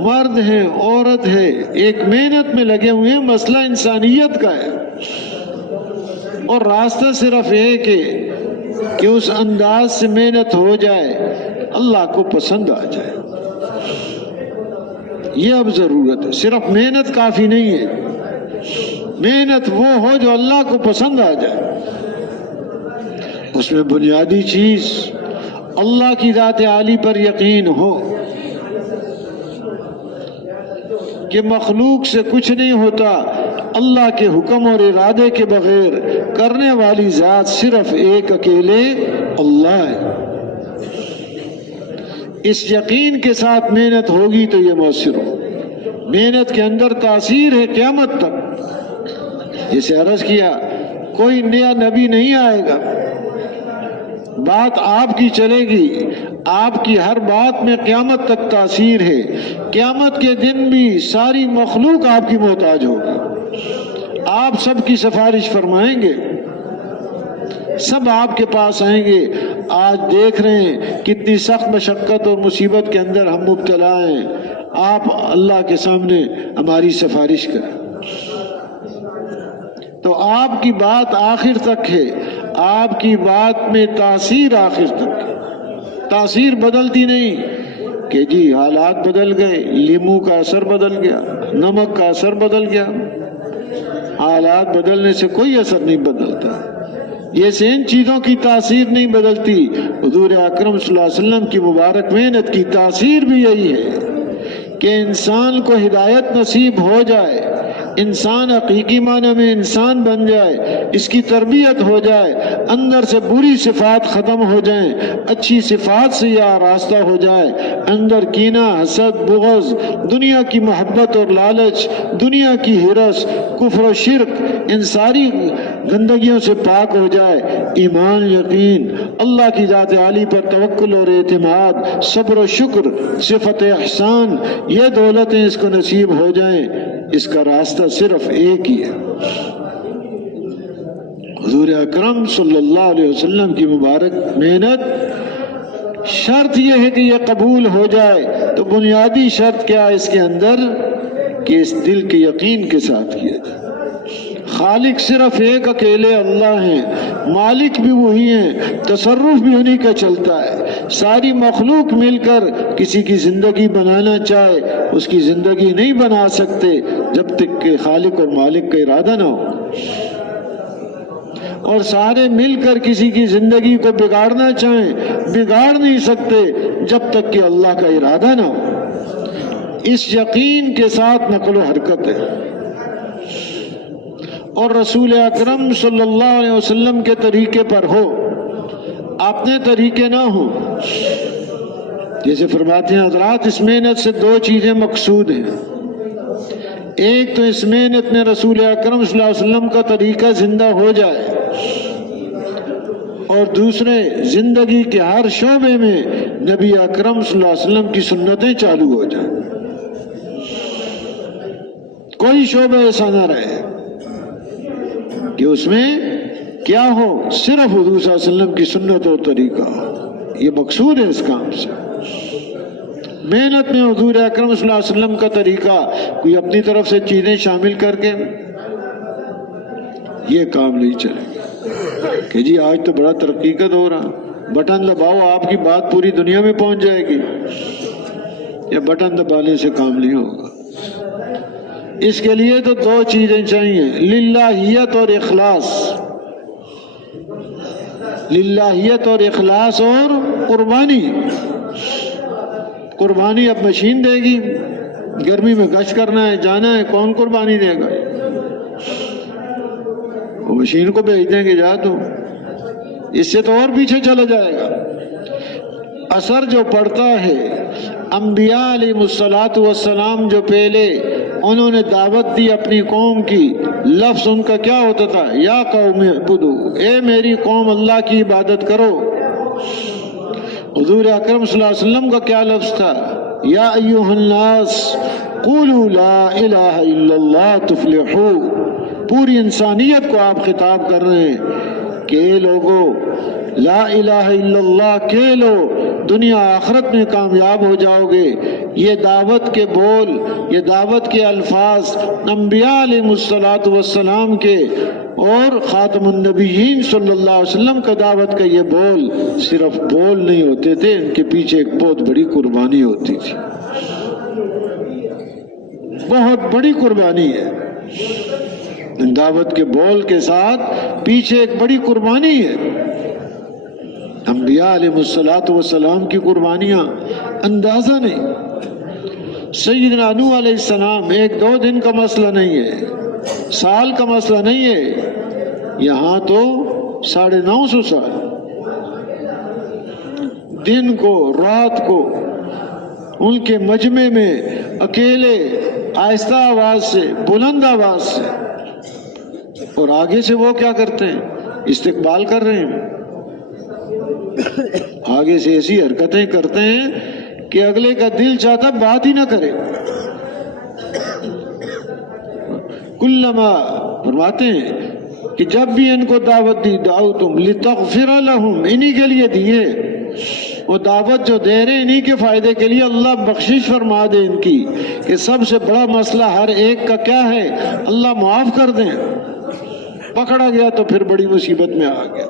مرد ہے عورت ہے، ایک محنت میں لگے ہوئے ہیں، مسئلہ انسانیت کا ہے، اور راستہ صرف ایک ہے کہ اس انداز سے محنت ہو جائے اللہ کو پسند آ جائے۔ یہ اب ضرورت ہے، صرف محنت کافی نہیں ہے، محنت وہ ہو جو اللہ کو پسند آ جائے۔ اس میں بنیادی چیز اللہ کی ذات عالی پر یقین ہو کہ مخلوق سے کچھ نہیں ہوتا، اللہ کے حکم اور ارادے کے بغیر کرنے والی ذات صرف ایک اکیلے اللہ ہے۔ اس یقین کے ساتھ محنت ہوگی تو یہ مؤثر ہو۔ محنت کے اندر تاثیر ہے قیامت تک۔ جسے عرض کیا کوئی نیا نبی نہیں آئے گا، بات آپ کی چلے گی، آپ کی ہر بات میں قیامت تک تاثیر ہے۔ قیامت کے دن بھی ساری مخلوق آپ کی محتاج ہوگی، آپ سب کی سفارش فرمائیں گے، سب آپ کے پاس آئیں گے۔ آج دیکھ رہے ہیں کتنی سخت مشقت اور مصیبت کے اندر ہم مبتلا ہیں، آپ اللہ کے سامنے ہماری سفارش کریں تو آپ کی بات آخر تک ہے، آپ کی بات میں تاثیر آخر تک ہے، تاثیر بدلتی نہیں کہ جی حالات بدل گئے، لیمو کا اثر بدل گیا، نمک کا اثر بدل گیا۔ حالات بدلنے سے کوئی اثر نہیں بدلتا، یہ سے ان چیزوں کی تاثیر نہیں بدلتی۔ حضور اکرم صلی اللہ علیہ وسلم کی مبارک محنت کی تاثیر بھی یہی ہے کہ انسان کو ہدایت نصیب ہو جائے، انسان حقیقی معنی میں انسان بن جائے، اس کی تربیت ہو جائے، اندر سے بری صفات ختم ہو جائیں، اچھی صفات سے یہ آراستہ ہو جائے، اندر کینہ، حسد، بغض، دنیا کی محبت اور لالچ، دنیا کی ہرس، کفر و شرک، ان ساری گندگیوں سے پاک ہو جائے، ایمان، یقین، اللہ کی ذات عالی پر توکل اور اعتماد، صبر و شکر، صفت احسان، یہ دولتیں اس کو نصیب ہو جائیں، اس کا راستہ صرف ایک ہی ہے۔ حضور اکرم صلی اللہ علیہ وسلم کی مبارک محنت، شرط یہ ہے کہ یہ قبول ہو جائے، تو بنیادی شرط کیا ہے اس کے اندر؟ کہ اس دل کے یقین کے ساتھ کیا جائے۔ خالق صرف ایک اکیلے اللہ ہیں، مالک بھی وہی ہیں، تصرف بھی انہی کا چلتا ہے۔ ساری مخلوق مل کر کسی کی زندگی بنانا چاہے، اس کی زندگی نہیں بنا سکتے جب تک کہ خالق اور مالک کا ارادہ نہ ہو، اور سارے مل کر کسی کی زندگی کو بگاڑنا چاہیں، بگاڑ نہیں سکتے جب تک کہ اللہ کا ارادہ نہ ہو۔ اس یقین کے ساتھ نقل و حرکت ہے، اور رسول اکرم صلی اللہ علیہ وسلم کے طریقے پر ہو، اپنے طریقے نہ ہوں۔ جیسے فرماتے ہیں حضرات، اس محنت سے دو چیزیں مقصود ہیں۔ ایک تو اس محنت میں رسول اکرم صلی اللہ علیہ وسلم کا طریقہ زندہ ہو جائے، اور دوسرے زندگی کے ہر شعبے میں نبی اکرم صلی اللہ علیہ وسلم کی سنتیں چالو ہو جائیں، کوئی شعبہ ایسا نہ رہے کہ اس میں کیا ہو، صرف حضور صلی اللہ علیہ وسلم کی سنت اور طریقہ ہو۔ یہ مقصود ہے اس کام سے۔ محنت میں حضور اکرم صلی اللہ علیہ وسلم کا طریقہ، کوئی اپنی طرف سے چیزیں شامل کر کے یہ کام نہیں چلے کہ جی آج تو بڑا ترقی کا دور ہے، بٹن دباؤ آپ کی بات پوری دنیا میں پہنچ جائے گی۔ یہ بٹن دبانے سے کام نہیں ہوگا۔ اس کے لیے تو دو چیزیں چاہیے، للہیت اور اخلاص۔ للہیت اور اخلاص اور قربانی۔ قربانی اب مشین دے گی، گرمی میں گشت کرنا ہے، جانا ہے، کون قربانی دے گا؟ وہ مشین کو بھیج دیں گے، جا تو، اس سے تو اور پیچھے چلا جائے گا۔ اثر جو پڑتا ہے، انبیاء علیہ الصلوۃ والسلام جو پہلے انہوں نے دعوت دی اپنی قوم کی، لفظ ان کا کیا ہوتا تھا؟ یا قوم اعبدوا، اے میری قوم اللہ کی عبادت کرو۔ حضور اکرم صلی اللہ علیہ وسلم کا کیا لفظ تھا؟ یا ایھا الناس قولوا لا الہ الا اللہ تفلحوا۔ پوری انسانیت کو آپ خطاب کر رہے ہیں کہ اے لوگو، لا الہ الا اللہ کہہ لو، دنیا آخرت میں کامیاب ہو جاؤ گے۔ یہ دعوت کے بول، یہ دعوت کے الفاظ انبیاء علیہ الصلوۃ والسلام کے اور خاتم النبیین صلی اللہ علیہ وسلم کا دعوت کا یہ بول صرف بول نہیں ہوتے تھے، ان کے پیچھے ایک بہت بڑی قربانی ہوتی تھی، بہت بڑی قربانی ہے۔ دعوت کے بول کے ساتھ پیچھے ایک بڑی قربانی ہے۔ انبیاء علیہ الصلوۃ والسلام کی قربانیاں اندازہ نہیں۔ سیدنا نوح علیہ السلام ایک دو دن کا مسئلہ نہیں ہے، سال کا مسئلہ نہیں ہے، یہاں تو 950 سال، دن کو رات کو ان کے مجمع میں اکیلے آہستہ آواز سے، بلند آواز سے، اور آگے سے وہ کیا کرتے ہیں؟ استقبال کر رہے ہیں، آگے سے ایسی حرکتیں کرتے ہیں کہ اگلے کا دل چاہتا بات ہی نہ کرے۔ کلما فرماتے ہیں کہ جب بھی ان کو دعوت دی، دعوتم لتغفر لہم، انہی کے لیے دیے، وہ دعوت جو دے رہے انہی کے فائدے کے لیے، اللہ بخشش فرما دے ان کی، کہ سب سے بڑا مسئلہ ہر ایک کا کیا ہے؟ اللہ معاف کر دیں۔ پکڑا گیا تو پھر بڑی مصیبت میں آ گیا۔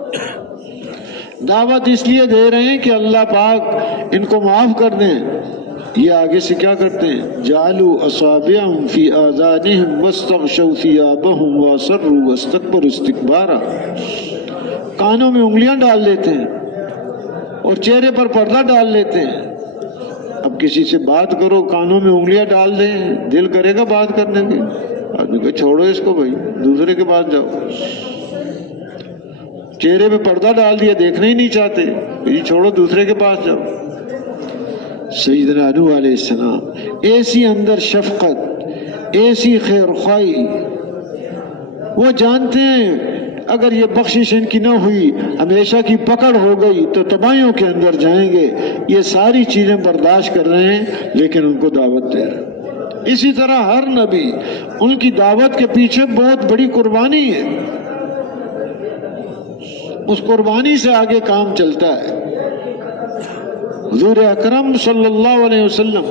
دعوت اس لیے دے رہے ہیں کہ اللہ پاک ان کو معاف کر دیں۔ یہ آگے سے کیا کرتے ہیں؟ جعلوا اصابعهم فی آذانهم واستغشوا ثیابهم واصروا واستکبروا استکبارا، کانوں میں انگلیاں ڈال لیتے ہیں اور چہرے پر پردہ ڈال لیتے ہیں۔ اب کسی سے بات کرو، کانوں میں انگلیاں ڈال دیں، دل کرے گا بات کرنے کے؟ آدمی کہ چھوڑو اس کو بھائی، دوسرے کے پاس جاؤ۔ چہرے پہ پردہ ڈال دیا، دیکھنا ہی نہیں چاہتے، یہ چھوڑو دوسرے کے پاس جاؤ۔ سیدنا نوح علیہ السلام ایسی اندر شفقت، ایسی خیر خواہی، وہ جانتے ہیں اگر یہ بخشش ان کی نہ ہوئی، ہمیشہ کی پکڑ ہو گئی تو تباہیوں کے اندر جائیں گے۔ یہ ساری چیزیں برداشت کر رہے ہیں لیکن ان کو دعوت دے رہے ہیں۔ اسی طرح ہر نبی ان کی دعوت کے پیچھے بہت بڑی قربانی ہے، اس قربانی سے آگے کام چلتا ہے۔ حضور اکرم صلی اللہ علیہ وسلم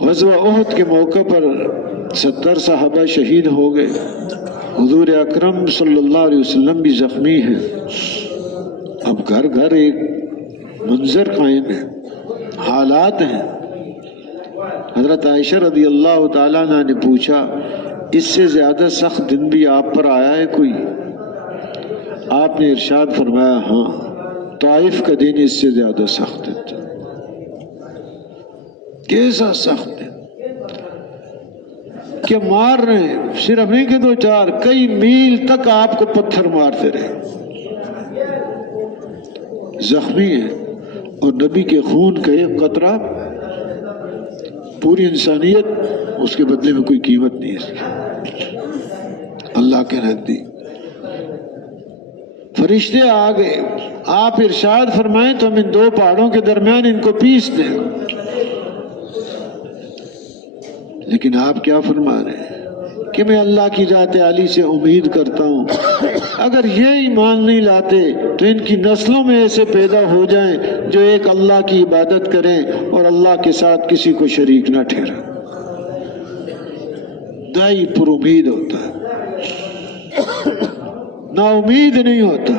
غزوہ احد کے موقع پر 70 صحابہ شہید ہو گئے۔ حضور اکرم صلی اللہ علیہ وسلم بھی زخمی ہیں۔ اب گھر گھر ایک منظر قائم ہے، حالات ہیں۔ حضرت عائشہ رضی اللہ تعالیٰ عنہ نے پوچھا، اس سے زیادہ سخت دن بھی آپ پر آیا ہے کوئی؟ آپ نے ارشاد فرمایا، ہاں، طائف کا دن اس سے زیادہ سخت تھا۔ کیسا سخت ہے کہ مار رہے ہیں، صرف نہیں کہ دو چار، کئی میل تک آپ کو پتھر مارتے رہے، زخمی ہیں، اور نبی کے خون کا ایک قطرہ پوری انسانیت اس کے بدلے میں کوئی قیمت نہیں ہے اللہ کے نزدیک۔ فرشتے آ گئے، آپ ارشاد فرمائیں تو ہم ان دو پہاڑوں کے درمیان ان کو پیس دیں، لیکن آپ کیا فرما رہے ہیں کہ میں اللہ کی ذات عالی سے امید کرتا ہوں اگر یہ ایمان نہیں لاتے تو ان کی نسلوں میں ایسے پیدا ہو جائیں جو ایک اللہ کی عبادت کریں اور اللہ کے ساتھ کسی کو شریک نہ ٹھہرائیں۔ دائی پر امید ہوتا ہے، نا امید نہیں ہوتا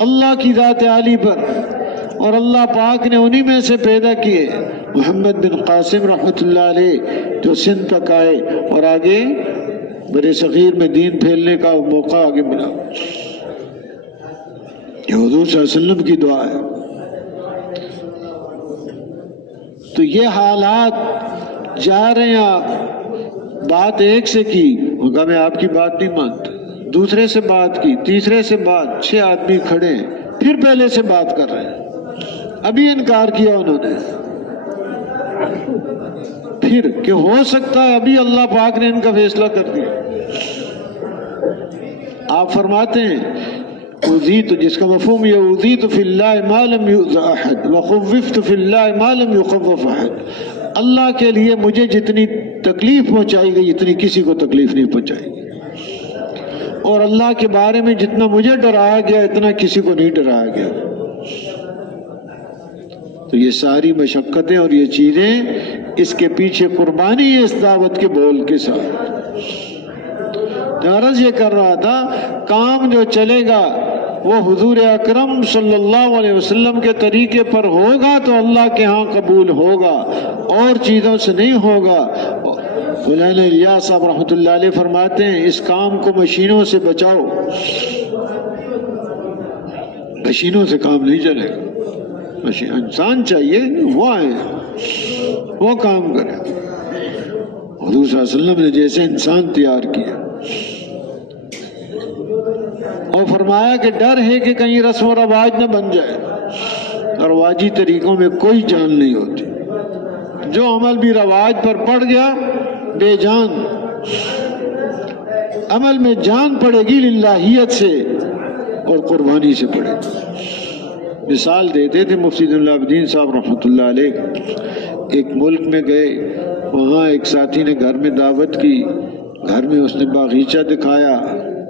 اللہ کی ذات عالی پر، اور اللہ پاک نے انہی میں سے پیدا کیے۔ محمد بن قاسم رحمۃ اللہ علیہ جو سندھ تک آئے اور آگے برے صغیر میں دین پھیلنے کا موقع آگے ملا، یہ حضور صلی اللہ علیہ وسلم کی دعا ہے۔ تو یہ حالات جا رہے ہیں، آپ بات ایک سے کی، وہ کہا میں آپ کی بات نہیں مانتا، دوسرے سے بات کی، تیسرے سے بات، 6 آدمی کھڑے ہیں، پھر پہلے سے بات کر رہے ہیں، ابھی انکار کیا انہوں نے، پھر کہ ہو سکتا ہے ابھی اللہ پاک نے ان کا فیصلہ کر دیا۔ آپ فرماتے ہیں اوذیت، جس کا مفہوم یہ اوذیت فی اللہ ما لم یؤذ احد وخوفت فی اللہ ما لم یخوف احد، اللہ کے لیے مجھے جتنی تکلیف پہنچائی گئی اتنی کسی کو تکلیف نہیں پہنچائی گئی، اور اللہ کے بارے میں جتنا مجھے ڈرایا گیا اتنا کسی کو نہیں ڈرایا گیا۔ تو یہ ساری مشقتیں اور یہ چیزیں، اس کے پیچھے قربانی ہے اس دعوت کے بول کے ساتھ۔ غرض یہ کر رہا تھا کام جو چلے گا وہ حضور اکرم صلی اللہ علیہ وسلم کے طریقے پر ہوگا تو اللہ کے ہاں قبول ہوگا، اور چیزوں سے نہیں ہوگا۔ مولانا الیاس صاحب رحمۃ اللہ علیہ فرماتے ہیں اس کام کو مشینوں سے بچاؤ، مشینوں سے کام نہیں چلے گا، انسان چاہیے وہ آئے وہ کام کرے۔ حضور صلی اللہ علیہ وسلم نے جیسے انسان تیار کیا اور فرمایا کہ ڈر ہے کہ کہیں رسم و رواج نہ بن جائے، رواجی طریقوں میں کوئی جان نہیں ہوتی، جو عمل بھی رواج پر پڑ گیا بے جان، عمل میں جان پڑے گی للہیت سے اور قربانی سے پڑے گی۔ مثال دیتے تھے مفتی زین العابدین صاحب رحمۃ اللہ علیہ، ایک ملک میں گئے، وہاں ایک ساتھی نے گھر میں دعوت کی، گھر میں اس نے باغیچہ دکھایا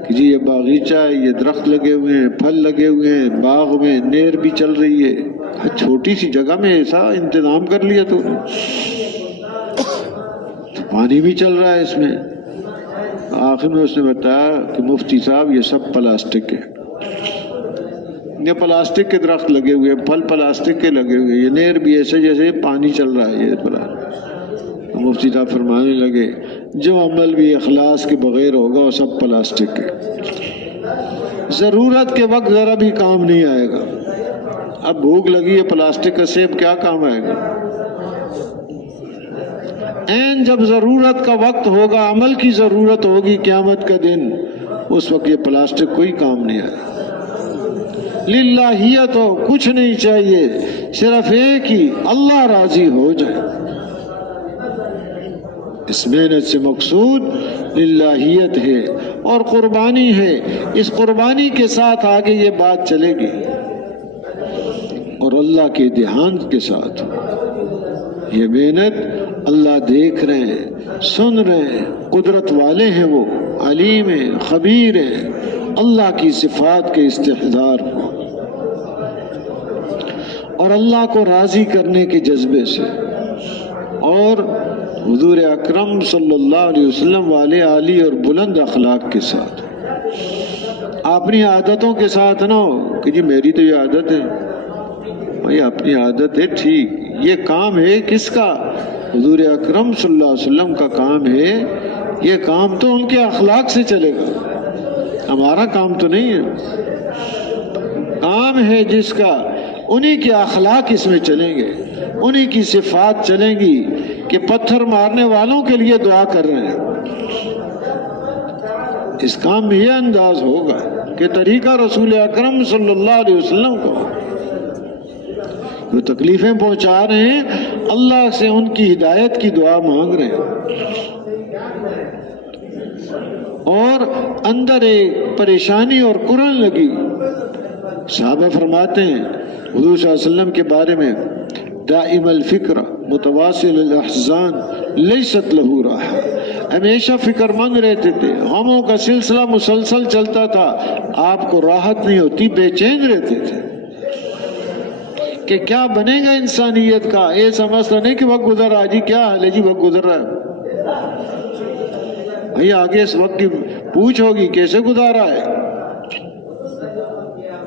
کہ جی یہ باغیچہ ہے، یہ درخت لگے ہوئے ہیں، پھل لگے ہوئے ہیں، باغ میں نہر بھی چل رہی ہے، چھوٹی سی جگہ میں ایسا انتظام کر لیا تو پانی بھی چل رہا ہے اس میں۔ آخر میں اس نے بتایا کہ مفتی صاحب یہ سب پلاسٹک ہے، یہ پلاسٹک کے درخت لگے ہوئے ہیں، پھل پلاسٹک کے لگے ہوئے ہیں، یہ نہر بھی ایسے جیسے پانی چل رہا ہے یہ پلاسٹک۔ مفتی صاحب فرمانے لگے جو عمل بھی اخلاص کے بغیر ہوگا وہ سب پلاسٹک ہے، ضرورت کے وقت ذرا بھی کام نہیں آئے گا۔ اب بھوک لگی ہے، پلاسٹک کا سیب کیا کام آئے گا؟ این جب ضرورت کا وقت ہوگا، عمل کی ضرورت ہوگی قیامت کا دن، اس وقت یہ پلاسٹک کوئی کام نہیں آئے گا۔ للہیت ہو، کچھ نہیں چاہیے، صرف ایک ہی اللہ راضی ہو جائے۔ اس محنت سے مقصود للہیت ہے اور قربانی ہے. اس قربانی کے ساتھ آگے یہ بات چلے گی اور اللہ کے دھیان کے ساتھ. یہ محنت اللہ دیکھ رہے ہیں، سن رہے ہیں، قدرت والے ہیں، وہ علیم ہیں، خبیر ہیں. اللہ کی صفات کے استحضار اور اللہ کو راضی کرنے کے جذبے سے اور حضور اکرم صلی اللہ علیہ وسلم والے عالی اور بلند اخلاق کے ساتھ. اپنی عادتوں کے ساتھ نہ ہو کہ جی میری تو یہ عادت ہے. بھائی اپنی عادت ہے ٹھیک، یہ کام ہے کس کا؟ حضور اکرم صلی اللہ علیہ وسلم کا کام ہے. یہ کام تو ان کے اخلاق سے چلے گا، ہمارا کام تو نہیں ہے. کام ہے جس کا انہی کے اخلاق اس میں چلیں گے، انہی کی صفات چلیں گی کہ پتھر مارنے والوں کے لیے دعا کر رہے ہیں. اس کام میں یہ انداز ہوگا کہ طریقہ رسول اکرم صلی اللہ علیہ وسلم کو جو تکلیفیں پہنچا رہے ہیں اللہ سے ان کی ہدایت کی دعا مانگ رہے ہیں. اور اندر ایک پریشانی اور کرن لگی. صحابہ فرماتے ہیں حضور صلی اللہ علیہ وسلم کے بارے میں دائم الفکر متواصل الاحزان لیست لہ راحہ. ہمیشہ فکر مند رہتے تھے، غموں کا سلسلہ مسلسل چلتا تھا، آپ کو راحت نہیں ہوتی، بے چین رہتے تھے کہ کیا بنے گا انسانیت کا. یہ سمجھتا نہیں کہ وقت گزر رہا. جی کیا حال ہے؟ جی وقت گزر رہا ہے. بھائی آگے اس وقت کی پوچھ ہوگی کیسے گزارا ہے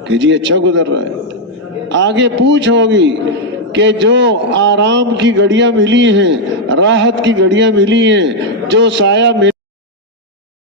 کہ جی اچھا گزر رہا ہے. آگے پوچھ ہوگی کہ جو آرام کی گھڑیاں ملی ہیں، راحت کی گھڑیاں ملی ہیں، جو سایہ